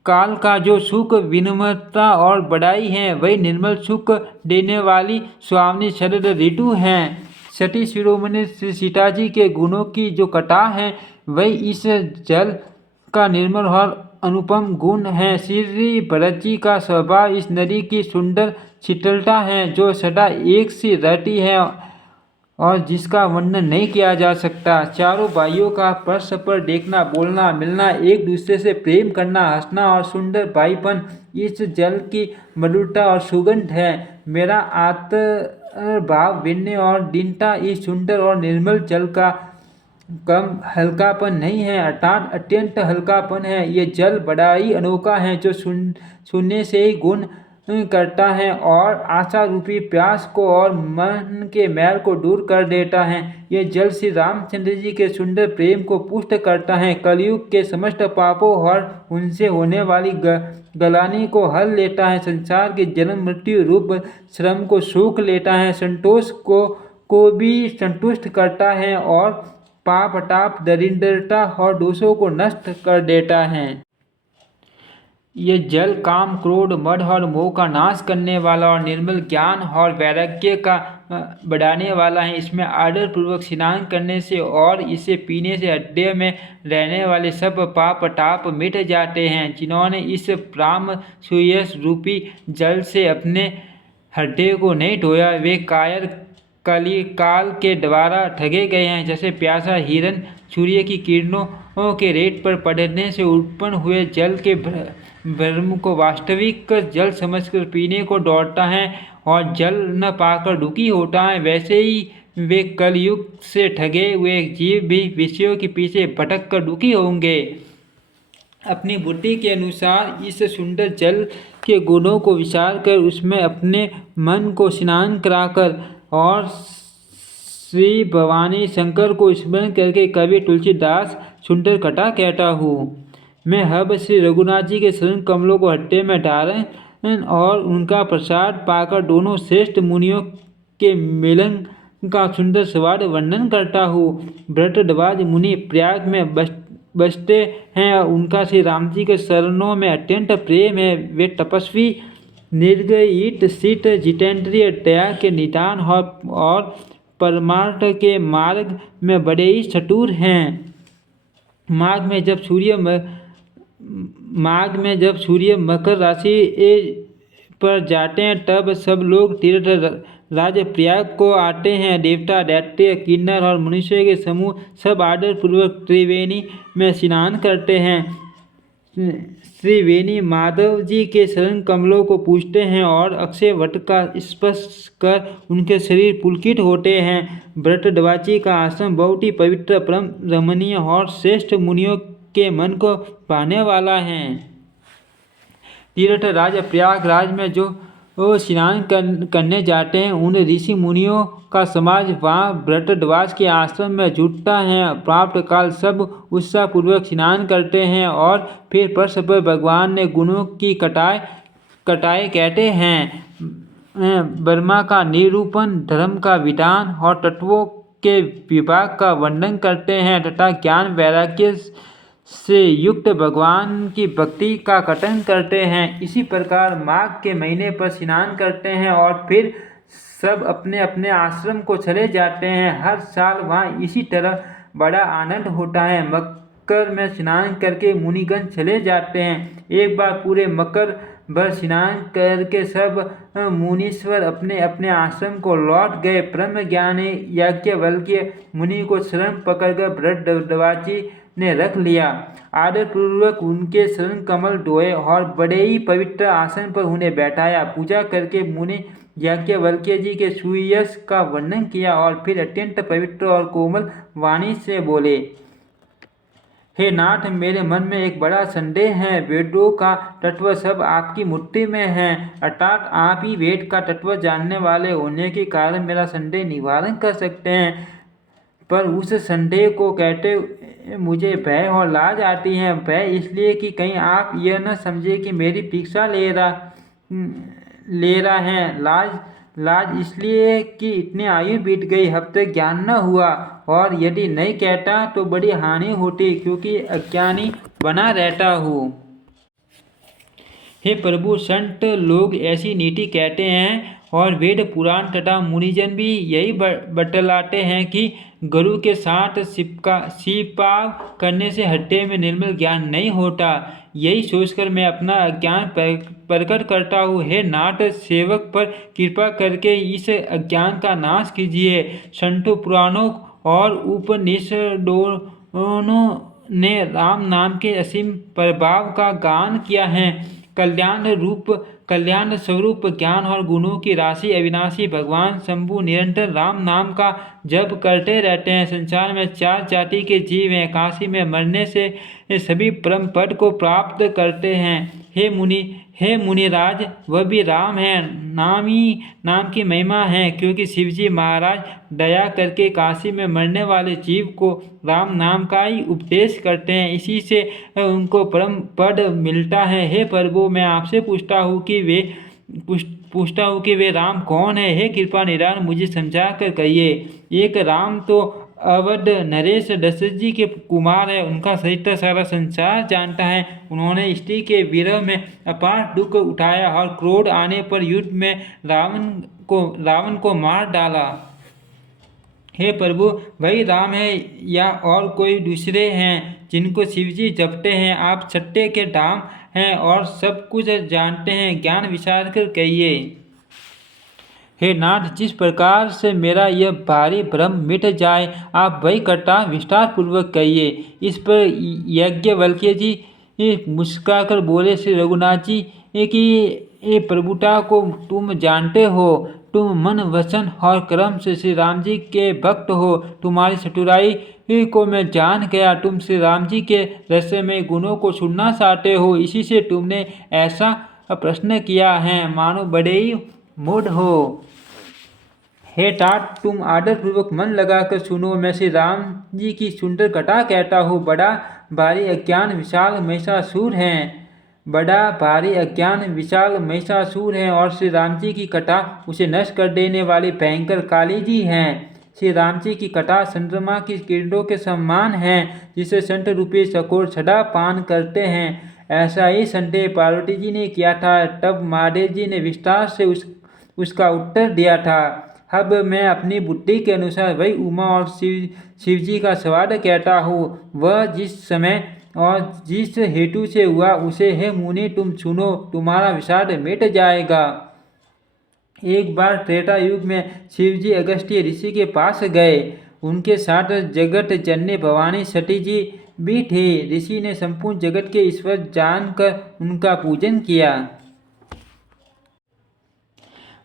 काल का जो सुख विनम्रता और बड़ाई है वही निर्मल सुख देने वाली सुहावनी शरद ऋतु है। सती शिरोमणि श्री सीता जी के गुणों की जो कथा है वही इस जल का निर्मल और अनुपम गुण है। श्री भरत जी का स्वभाव इस नदी की सुंदर शीतलता है जो सदा एक सी रहती है और जिसका वर्णन नहीं किया जा सकता। चारों भाइयों का परस्पर देखना, बोलना, मिलना, एक दूसरे से प्रेम करना, हंसना और सुंदर भाईपन इस जल की मधुरता और सुगंध है। मेरा आत्मभाव विनय और दीनता इस सुंदर और निर्मल जल का कम हल्कापन नहीं है, अर्थात अत्यंत हल्कापन है। ये जल बड़ा ही अनोखा है जो सुनने से ही गुण करता है और आशा रूपी प्यास को और मन के मैल को दूर कर देता है। ये जल श्री रामचंद्र जी के सुंदर प्रेम को पुष्ट करता है, कलयुग के समस्त पापों और उनसे होने वाली गलानी को हल लेता है, संसार के जन्म मृत्यु रूप श्रम को सूख लेता है, संतोष को भी संतुष्ट करता है और पाप ताप दरिद्रता और दोषों को नष्ट कर देता है। ये जल काम क्रोध मद और मोह का नाश करने वाला और निर्मल ज्ञान और वैराग्य का बढ़ाने वाला है। इसमें आदर पूर्वक स्नान करने से और इसे पीने से हृदय में रहने वाले सब पाप ताप मिट जाते हैं। जिन्होंने इस ब्रह्म सुयस रूपी जल से अपने हृदय को नहीं धोया वे कायर काल के द्वारा ठगे गए हैं। जैसे प्यासा हिरन सूर्य की किरणों के रेत पर पड़ने से उत्पन्न हुए जल के ब्रह्म को वास्तविक जल समझकर पीने को दौड़ता है और जल न पाकर दुखी होता है, वैसे ही वे कलयुग से ठगे हुए जीव भी विषयों के पीछे भटक कर दुखी होंगे। अपनी बुद्धि के अनुसार इस सुंदर जल के गुणों को विचार कर उसमें अपने मन को स्नान कराकर और श्री भवानी शंकर को स्मरण करके कवि तुलसीदास सुंदर कथा कहता हूँ। मैं अब श्री रघुनाथ जी के शरण कमलों को हट्टे में डालें और उनका प्रसाद पाकर दोनों श्रेष्ठ मुनियों के मिलन का सुंदर सवाद वर्णन करता हूँ। भरद्वाज मुनि प्रयाग में बसते हैं। उनका श्री राम जी के शरणों में अत्यंत प्रेम है। वे तपस्वी, निर्गयित, शीत, जितेंद्रिय, दया के निदान और परमार्थ के मार्ग में बड़े ही चतुर हैं। माघ में जब सूर्य मकर राशि पर जाते हैं तब सब लोग तीर्थ राज प्रयाग को आते हैं। देवता, दैत्य, किन्नर और मनुष्य के समूह सब आदर पूर्वक त्रिवेणी में स्नान करते हैं। श्री वेणी माधव जी के शरण कमलों को पूजते हैं और अक्षय वट का स्पर्श कर उनके शरीर पुलकित होते हैं। भरद्वाजी का आश्रम बहुत ही पवित्र, परम रमणीय और श्रेष्ठ मुनियों के मन को भाने वाला है। तीर्थराज प्रयागराज में जो स्नान करने जाते हैं उन ऋषि मुनियों का समाज वहाँ भरद्वाज के आश्रम में जुटता है। प्राप्त काल सब उत्साहपूर्वक स्नान करते हैं और फिर परस्पर भगवान ने गुणों की कटाई कहते हैं। ब्रह्मा का निरूपण, धर्म का विधान और तत्वों के विभाग का वर्णन करते हैं तथा ज्ञान वैराग्य से युक्त भगवान की भक्ति का कथन करते हैं। इसी प्रकार माघ के महीने पर स्नान करते हैं और फिर सब अपने अपने आश्रम को चले जाते हैं। हर साल वहाँ इसी तरह बड़ा आनंद होता है। मकर में स्नान करके मुनिगण चले जाते हैं। एक बार पूरे मकर भर स्नान करके सब मुनीश्वर अपने अपने आश्रम को लौट गए। ब्रह्म ज्ञानी याज्ञवल्क्य मुनि को शरण पकड़कर भरद्वाजी ने रख लिया। आदर पूर्वक उनके शरण कमल धोए और बड़े ही पवित्र आसन पर उन्हें बैठाया। पूजा करके मुनि याज्ञवल्क्य जी के सुयश का वर्णन किया और फिर अत्यंत पवित्र और कोमल वाणी से बोले, हे नाथ, मेरे मन में एक बड़ा संदेह है। वेदों का तत्व सब आपकी मुट्ठी में है, अर्थात आप ही वेद का तत्व जानने वाले होने के कारण मेरा संदेह निवारण कर सकते हैं। पर उस संदेह को कहते मुझे भय और लाज आती है। भय इसलिए कि कहीं आप यह न समझे कि मेरी परीक्षा ले रहा है। लाज इसलिए कि इतनी आयु बीत गई, अब तक ज्ञान न हुआ, और यदि नहीं कहता तो बड़ी हानि होती क्योंकि अज्ञानी बना रहता हूँ। हे प्रभु, संत लोग ऐसी नीति कहते हैं और वेद पुराण तथा मुनिजन भी यही बतलाते हैं कि गुरु के साथ छिपाव करने से हृदय में निर्मल ज्ञान नहीं होता। यही सोचकर मैं अपना अज्ञान प्रकट करता हूँ। हे नाथ, सेवक पर कृपा करके इस अज्ञान का नाश कीजिए। संतों, पुराणों और उपनिषदों ने राम नाम के असीम प्रभाव का गान किया है। कल्याण स्वरूप ज्ञान और गुणों की राशि अविनाशी भगवान शंभु निरंतर राम नाम का जप करते रहते हैं। संसार में 4 जाति के जीव हैं। काशी में मरने से सभी परम पद को प्राप्त करते हैं। हे मुनिराज, वह भी राम है। नाम की महिमा है, क्योंकि शिवजी महाराज दया करके काशी में मरने वाले जीव को राम नाम का ही उपदेश करते हैं। इसी से उनको परम पद मिलता है। हे प्रभु, मैं आपसे पूछता हूँ कि वे राम कौन है? हे कृपा निधान, मुझे समझा कर कहिए। एक राम तो अवध नरेश दशरथ जी के कुमार है। उनका चरित्र सारा संसार जानता है। उन्होंने स्त्री के विरह में अपार दुख उठाया और क्रोध आने पर युद्ध में रावण को मार डाला। हे प्रभु, वही राम है या और कोई दूसरे हैं जिनको शिवजी जपते हैं? आप सत्य के धाम हैं और सब कुछ जानते हैं, ज्ञान विचार कर कहिए। हे नाथ, जिस प्रकार से मेरा यह भारी भ्रम मिट जाए, आप वही कथा विस्तार पूर्वक कहिए। इस पर याज्ञवल्क्य जी मुस्कुराकर बोले, श्री रघुनाथ जी की प्रभुता को तुम जानते हो, तुम मन वचन और कर्म से श्री राम जी के भक्त हो। तुम्हारी चतुराई को मैं जान गया। तुम श्री राम जी के रहस्यमय गुणों को सुनना चाहते हो, इसी से तुमने ऐसा प्रश्न किया है, मानो बड़े ही मूढ़ हो। हे तात, तुम आदरपूर्वक मन लगाकर सुनो। मैं श्री राम जी की सुंदर कथा कहता हूँ। बड़ा भारी अज्ञान विशाल महिषासुर है। बड़ा भारी अज्ञान विशाल महिषासुर है और श्री राम जी की कथा उसे नष्ट कर देने वाली भयंकर काली जी हैं। श्री राम जी की कथा चंद्रमा की किरणों के समान है, जिसे संत रूपी चकोर सदा पान करते हैं। ऐसा ही संदेह पार्वती जी ने किया था। तब महादेव जी ने विस्तार से उसका उत्तर दिया था। अब मैं अपनी बुद्धि के अनुसार वही उमा और शिव जी का सवाल कहता हूँ। वह जिस समय और जिस हेतु से हुआ उसे हे मुनि तुम सुनो, तुम्हारा विषाद मिट जाएगा। एक बार त्रेता युग में शिव जी अगस्त्य ऋषि के पास गए। उनके साथ जगत जननी भवानी सती जी भी थे। ऋषि ने संपूर्ण जगत के ईश्वर जानकर उनका पूजन किया।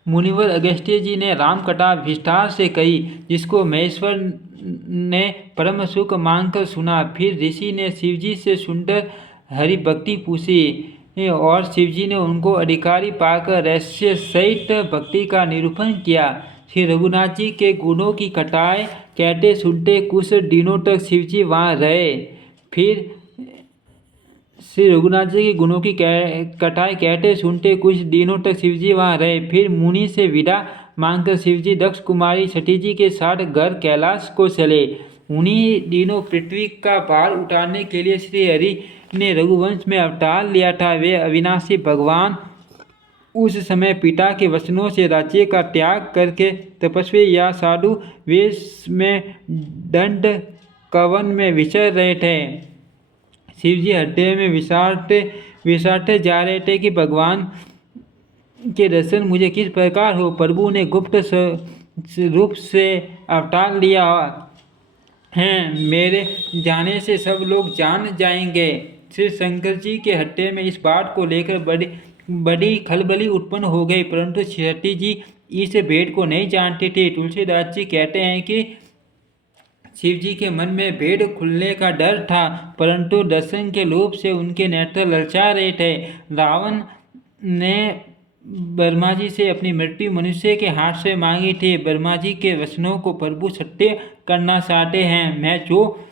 मुनिवर अगस्त्य जी ने राम कथा विस्तार से कही, जिसको महेश्वर ने परम सुख मांगकर सुना। फिर ऋषि ने शिवजी से सुंदर हरि भक्ति पूछी और शिवजी ने उनको अधिकारी पाकर रहस्य सहित भक्ति का निरूपण किया। श्री रघुनाथ जी के गुणों की कथाएं कहते सुनते कुछ दिनों तक शिवजी वहाँ रहे। फिर श्री रघुनाथ जी के गुणों की कथाएं कहते सुनते कुछ दिनों तक शिवजी वहाँ रहे। फिर मुनि से विदा मांगकर शिवजी दक्ष कुमारी सती जी के साथ घर कैलाश को चले। उन्हीं दिनों पृथ्वी का भार उठाने के लिए श्री हरि ने रघुवंश में अवतार लिया था। वे अविनाशी भगवान उस समय पिता के वचनों से राज्य का त्याग करके तपस्वी या साधु वेश में दंड कवन में विचर रहे थे। शिवजी हृदय में विचारते जा रहे थे कि भगवान के दर्शन मुझे किस प्रकार हो। प्रभु ने गुप्त रूप से अवतार लिया है, मेरे जाने से सब लोग जान जाएंगे। श्री शंकर जी के हृदय में इस बात को लेकर बड़ी खलबली उत्पन्न हो गई, परंतु सती जी इस भेद को नहीं जानते थे। तुलसीदास जी कहते हैं कि शिव जी के मन में भेद खुलने का डर था, परंतु दर्शन के लोभ से उनके नेत्र ललचा रहे थे। रावण ने ब्रह्मा जी से अपनी मृत्यु मनुष्य के हाथ से मांगी थी। ब्रह्मा जी के वचनों को प्रभु सत्य करना चाहते हैं। मैं जो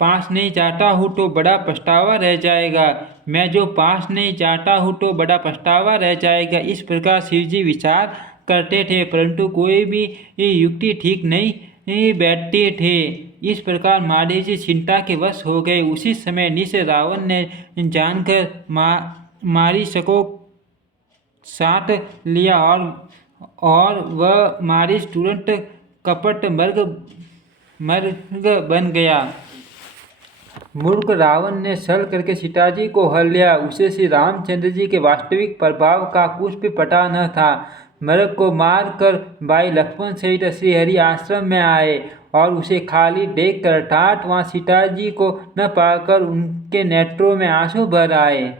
पास नहीं जाता हूँ तो बड़ा पछतावा रह जाएगा। मैं जो पास नहीं जाता हूँ तो बड़ा पछतावा रह जाएगा। इस प्रकार शिव जी विचार करते थे, परंतु कोई भी युक्ति ठीक नहीं बैठते थे। इस प्रकार महादेव जी चिंता के वश हो गए। उसी समय निश रावण ने जानकर मारी को साथ लिया और वह मारिच तुरंत कपट मर्ग बन गया। मूर्ख रावण ने छल करके सीता जी को हर लिया। उसे श्री रामचंद्र जी के वास्तविक प्रभाव का कुछ भी पता न था। मृग को मार कर भाई लक्ष्मण सहित श्री हरि आश्रम में आए और उसे खाली देख कर अर्थात वहाँ सीता जी को न पाकर उनके नेत्रों में आंसू भर आए।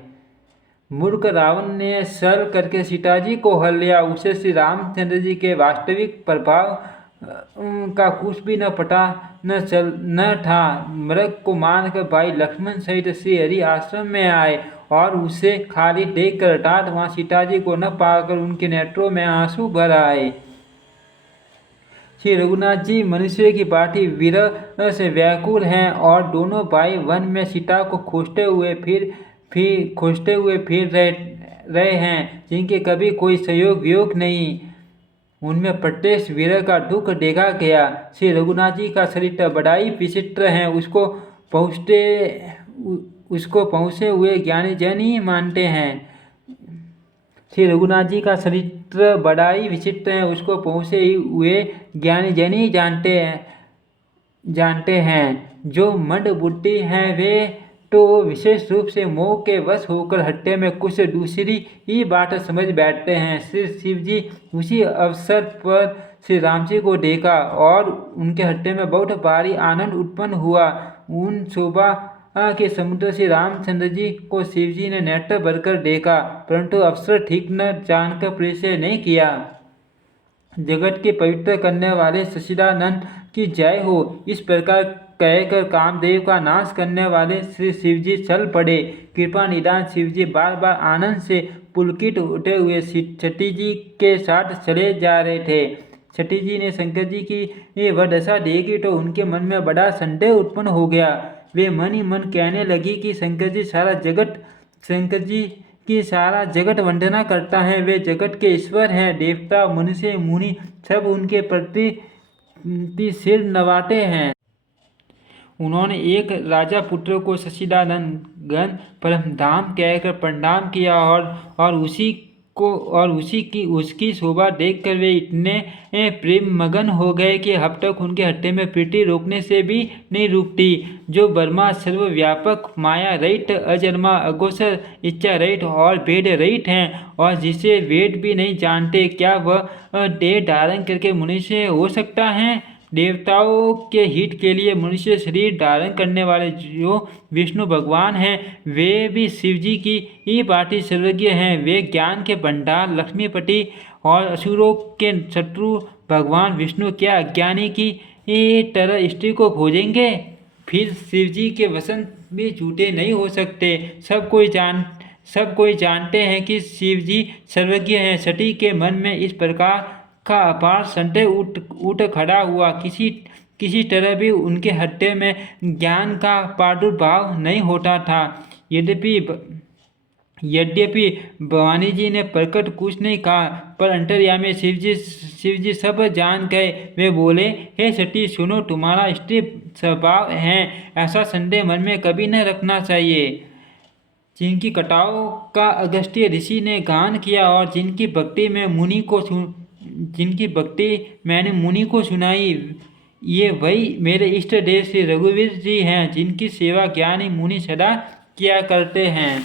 मूर्ख रावण ने छल करके सीता जी को हर लिया। उसे श्री रामचंद्र जी के वास्तविक प्रभाव का कुछ भी न पता न था। मृग को मारकर भाई लक्ष्मण सहित श्री हरि आश्रम में आए और उसे खाली देखकर अर्थात वहाँ सीता जी को न पाकर उनके नेत्रों में आंसू भर आए। श्री रघुनाथ जी मनुष्य की भांति विरह से व्याकुल हैं और दोनों भाई वन में सीता को खोजते हुए फिर रहे हैं, जिनके कभी कोई सहयोग वियोग नहीं। उनमें प्रत्यक्ष विरह का दुख देखा गया। श्री रघुनाथ जी का चरित्र बड़ा ही विचित्र है। उसको पहुँचे हुए ज्ञानी जन ही मानते हैं। श्री रघुनाथ जी का चरित्र बड़ा ही विचित्र है। उसको पहुँचे हुए ज्ञानी जन ही जानते हैं। जो मंद बुद्धि हैं वे तो विशेष रूप से मोह के वश होकर हृदय में कुछ दूसरी ही बात समझ बैठते हैं। श्री शिव जी उसी अवसर पर श्री राम जी को देखा और उनके हृदय में बहुत भारी आनंद उत्पन्न हुआ। उन शोभा के समुद्र श्री रामचंद्र जी को शिव जी ने नेत्र भरकर देखा, परंतु अवसर ठीक न जानकर परिचय नहीं किया। जगत के पवित्र करने वाले सच्चिदानंद की जय हो। इस प्रकार कहकर कामदेव का नाश करने वाले श्री शिवजी चल पड़े। कृपा निदान शिवजी बार बार आनंद से पुलकित उठे हुए छठी जी के साथ चले जा रहे थे। छठी जी ने शंकर जी की वह दशा देखी तो उनके मन में बड़ा संदेह उत्पन्न हो गया। वे मन ही मन कहने लगी कि शंकर जी की सारा जगत वंदना करता है। वे जगत के ईश्वर हैं। देवता मनुष्य मुनि सब उनके प्रति सिर नवाते हैं। उन्होंने एक राजा पुत्र को सच्चिदानंद परमधाम कहकर प्रणाम किया और उसकी शोभा देखकर वे इतने प्रेम मगन हो गए कि अब तक उनके हृदय में प्रीति रोकने से भी नहीं रुकती। जो ब्रह्मा सर्वव्यापक माया रहित अजन्मा अघोषर इच्छा रहित और वेद रहित हैं और जिसे वेद भी नहीं जानते, क्या वह देह धारण करके मनुष्य हो सकता है? देवताओं के हित के लिए मनुष्य शरीर धारण करने वाले जो विष्णु भगवान हैं, वे भी शिव जी की ही भांति सर्वज्ञ हैं। वे ज्ञान के भंडार लक्ष्मीपति और असुरों के शत्रु भगवान विष्णु क्या अज्ञानी की तरह स्त्री को खोजेंगे? फिर शिव जी के वचन भी झूठे नहीं हो सकते। सब कोई जानते हैं कि शिव जी सर्वज्ञ हैं। सती के मन में इस प्रकार का अपार संदेह उठ खड़ा हुआ। किसी तरह भी उनके हृदय में ज्ञान का प्रादुर्भाव नहीं होता था। यद्यपि भवानी जी ने प्रकट कुछ नहीं कहा, पर अंतर्यामी शिव जी सब जान गए। वे बोले, हे सती सुनो, तुम्हारा स्त्री स्वभाव है, ऐसा संदेह मन में कभी न रखना चाहिए। जिनकी कथाओं का अगस्त्य ऋषि ने गान किया और जिनकी भक्ति मैंने मुनि को सुनाई, ये वही मेरे इष्ट देव श्री रघुवीर जी हैं, जिनकी सेवा ज्ञानी मुनि सदा किया करते हैं।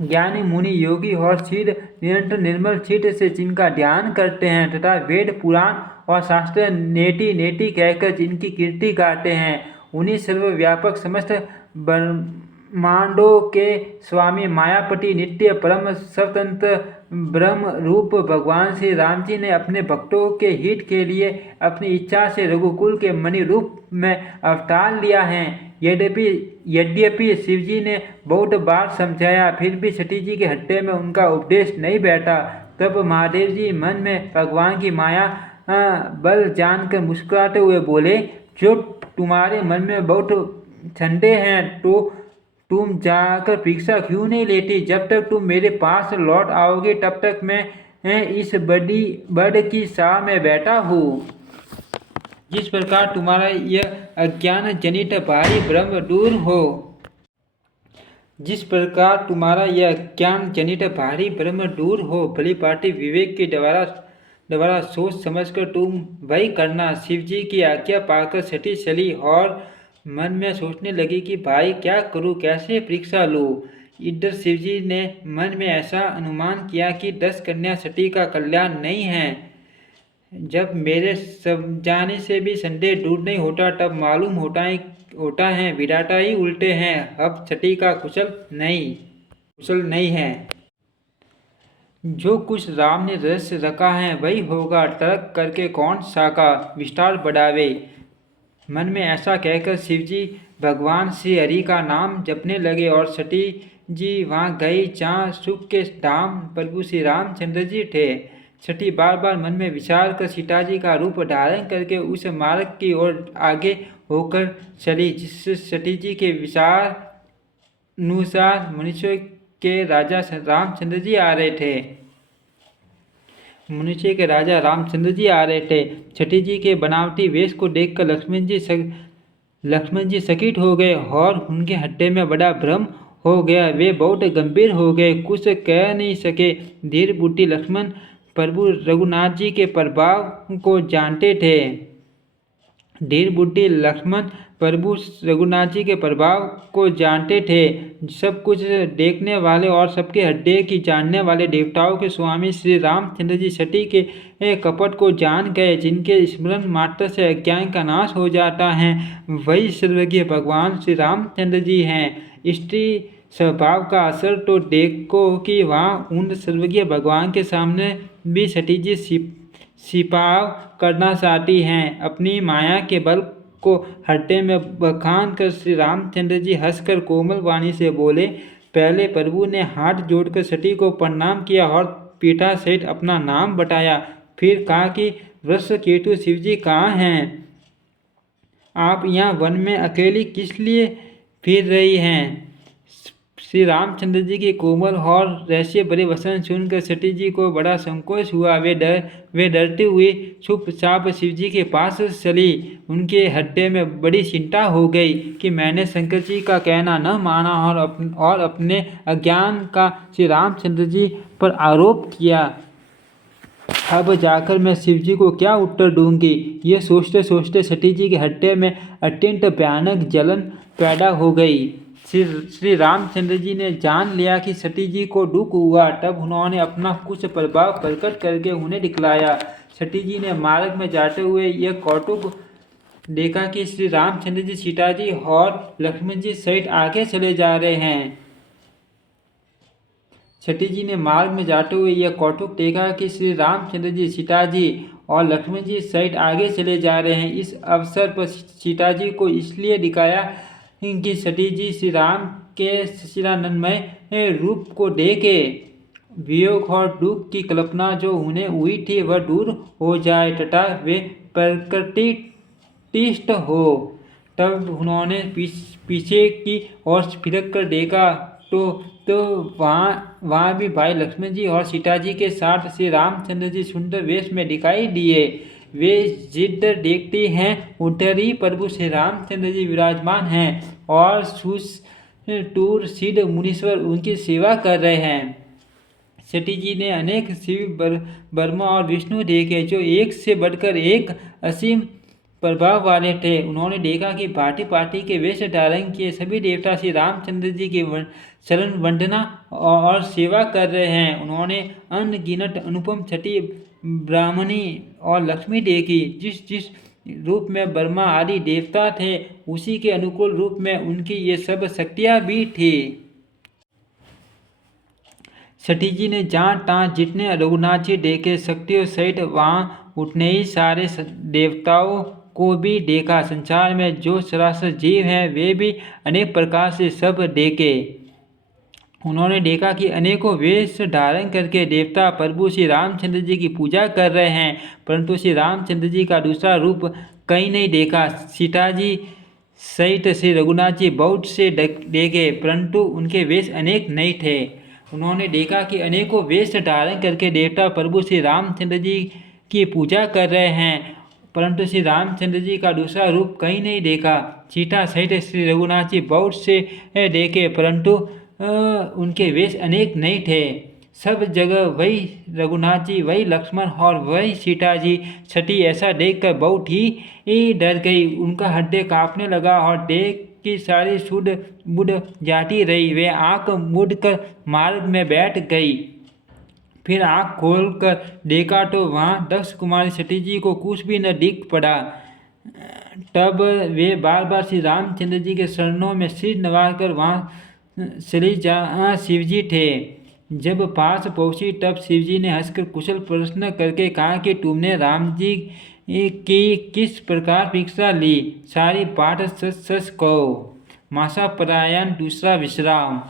ज्ञानी मुनि योगी और सिद्ध निरंतर निर्मल चित्त से जिनका ध्यान करते हैं तथा वेद पुराण और शास्त्र नेति नेति कहकर जिनकी कीर्ति गाते हैं, उन्हीं सर्वव्यापक समस्त ब्रह्मांडों के स्वामी मायापति नित्य परम स्वतंत्र ब्रह्म रूप भगवान श्री राम जी ने अपने भक्तों के हित के लिए अपनी इच्छा से रघुकुल के मणि रूप में अवतार लिया है। यद्यपि शिव जी ने बहुत बार समझाया, फिर भी सती जी के हृदय में उनका उपदेश नहीं बैठा। तब महादेव जी मन में भगवान की माया बल जानकर मुस्कुराते हुए बोले, जो तुम्हारे मन में बहुत संदेह हैं तो तुम जाकर परीक्षा क्यों नहीं लेती? जब तक तुम मेरे पास लौट आओगे तब तक मैं इस बड़ की छाह में बैठा हूँ। जिस प्रकार तुम्हारा यह अज्ञान जनित भारी भ्रम दूर हो, भली भांति विवेक के द्वारा सोच समझकर तुम वही करना। शिव जी की आज्ञा पाकर सती चली और मन में सोचने लगी कि भाई क्या करूं, कैसे परीक्षा लूं। इधर शिवजी ने मन में ऐसा अनुमान किया कि 10 कन्या सती का कल्याण नहीं है। जब मेरे समझाने से भी संदेह दूर नहीं होता, तब मालूम होता है विधाता ही उल्टे हैं। अब सती का कुशल नहीं है। जो कुछ राम ने रहस्य रखा है वही होगा, तर्क करके कौन शाखा विस्तार बढ़ावे। मन में ऐसा कहकर शिवजी भगवान श्री हरि का नाम जपने लगे और सती जी वहाँ गई जहाँ सुख के धाम प्रभु श्री रामचंद्र जी थे। सती बार बार मन में विचार कर सीता जी का रूप धारण करके उस मार्ग की ओर आगे होकर चली जिससे सती जी के विचार अनुसार मनुष्य के राजा रामचंद्र जी आ रहे थे। छठी जी के बनावटी वेश को देखकर लक्ष्मण जी चकित हो गए और उनके हृदय में बड़ा भ्रम हो गया। वे बहुत गंभीर हो गए, कुछ कह नहीं सके। धीर बुद्धि लक्ष्मण प्रभु रघुनाथ जी के प्रभाव को जानते थे। सब कुछ देखने वाले और सबके हृदय की जानने वाले देवताओं के स्वामी श्री रामचंद्र जी सती के कपट को जान गए। जिनके स्मरण मात्र से अज्ञान का नाश हो जाता है, वही सर्वज्ञ भगवान श्री रामचंद्र जी हैं। स्त्री स्वभाव का असर तो देखो कि वहाँ उन सर्वज्ञ भगवान के सामने भी सती जी छिपाव करना चाहती हैं। अपनी माया के बल को हड्डे में बखान कर श्री रामचंद्र जी हंसकर कोमल वाणी से बोले। पहले प्रभु ने हाथ जोड़कर सती को प्रणाम किया और पिता सहित अपना नाम बताया। फिर कहा कि वृषकेतु शिवजी कहाँ हैं? आप यहाँ वन में अकेली किस लिए फिर रही हैं? श्री रामचंद्र जी के कोमल और रहस्य भरे वचन सुनकर सती जी को बड़ा संकोच हुआ। वे डरते हुए चुपचाप शिव जी के पास चली। उनके हृदय में बड़ी चिंता हो गई कि मैंने शंकर जी का कहना न माना और अपने अज्ञान का श्री रामचंद्र जी पर आरोप किया। अब जाकर मैं शिव जी को क्या उत्तर दूंगी? ये सोचते सोचते सती जी के हृदय में अत्यंत भयानक जलन पैदा हो गई। श्री रामचंद्र जी ने जान लिया कि सती जी को दुख हुआ। तब उन्होंने अपना कुछ प्रभाव प्रकट करके उन्हें दिखलाया। सती जी ने मार्ग में जाते हुए यह कौतुक देखा कि श्री रामचंद्र जी सीता जी और लक्ष्मण जी सहित आगे चले जा रहे हैं। सती जी ने मार्ग में जाते हुए यह कौतुक देखा कि श्री रामचंद्र जी सीता जी और लक्ष्मण जी सहित आगे चले जा रहे हैं। इस अवसर पर सीता जी को इसलिए दिखाया कि सती जी श्री राम के सच्चिदानंदमय रूप को देखे वियोग और दुख की कल्पना जो उन्हें हुई थी वह दूर हो जाए तथा वे प्रकृतिस्थ हो। तब उन्होंने पीछे की ओर फिरक कर देखा तो वहाँ भी भाई लक्ष्मण जी और सीता जी के साथ श्री रामचंद्र जी सुंदर वेश में दिखाई दिए। वे जिधर देखते हैं उधर ही प्रभु श्री रामचंद्र जी विराजमान हैं और सुतूर सिद्ध मुनीश्वर उनकी सेवा कर रहे हैं। सती जी ने अनेक शिव ब्रह्मा और विष्णु देखे जो एक से बढ़कर एक असीम प्रभाव वाले थे। उन्होंने देखा कि भांति भांति के वेश धारण किए सभी देवता श्री रामचंद्र जी की चरण वंदना और सेवा कर रहे हैं। उन्होंने अनगिनत अनुपम छठी ब्राह्मणी और लक्ष्मी देखी। जिस रूप में ब्रह्मा आदि देवता थे उसी के अनुकूल रूप में उनकी ये सब शक्तियाँ भी थी। सती जी ने जहाँ तहाँ जितने रघुनाथ जी देखे शक्तियों सहित वहाँ उतने ही सारे देवताओं को भी देखा। संसार में जो सरासर जीव हैं वे भी अनेक प्रकार से सब देखे। उन्होंने देखा कि अनेकों वेश धारण करके देवता प्रभु श्री रामचंद्र जी की पूजा कर रहे हैं, परंतु श्री रामचंद्र जी का दूसरा रूप कहीं नहीं देखा। सीता जी सहित श्री रघुनाथ जी बहुत से देखे, परंतु उनके वेश अनेक नहीं थे। उन्होंने देखा कि अनेकों वेश धारण करके देवता प्रभु श्री रामचंद्र जी की पूजा कर रहे हैं, परंतु श्री रामचंद्र जी का दूसरा रूप कहीं नहीं देखा। सीता सहित श्री रघुनाथ जी बहुत से देखे, परंतु उनके वेश अनेक नहीं थे। सब जगह वही रघुनाथ जी, वही लक्ष्मण और वही सीता जी। सती ऐसा देखकर बहुत ही डर गई। उनका हृदय कांपने लगा और देख की सारी सुध बुध जाती रही। वे आंख मूंदकर मार्ग में बैठ गई। फिर आंख खोलकर देखा तो वहाँ दक्ष कुमारी सती जी को कुछ भी न दिख पड़ा। तब वे बार बार श्री रामचंद्र जी के चरणों में सिर नवाकर वहाँ चली जहाँ शिवजी थे। जब पास पहुँची तब शिवजी ने हंसकर कुशल प्रश्न करके कहा कि तुमने राम जी की किस प्रकार परीक्षा ली? सारी बात सच सच कहो। मासा परायण दूसरा विश्राम।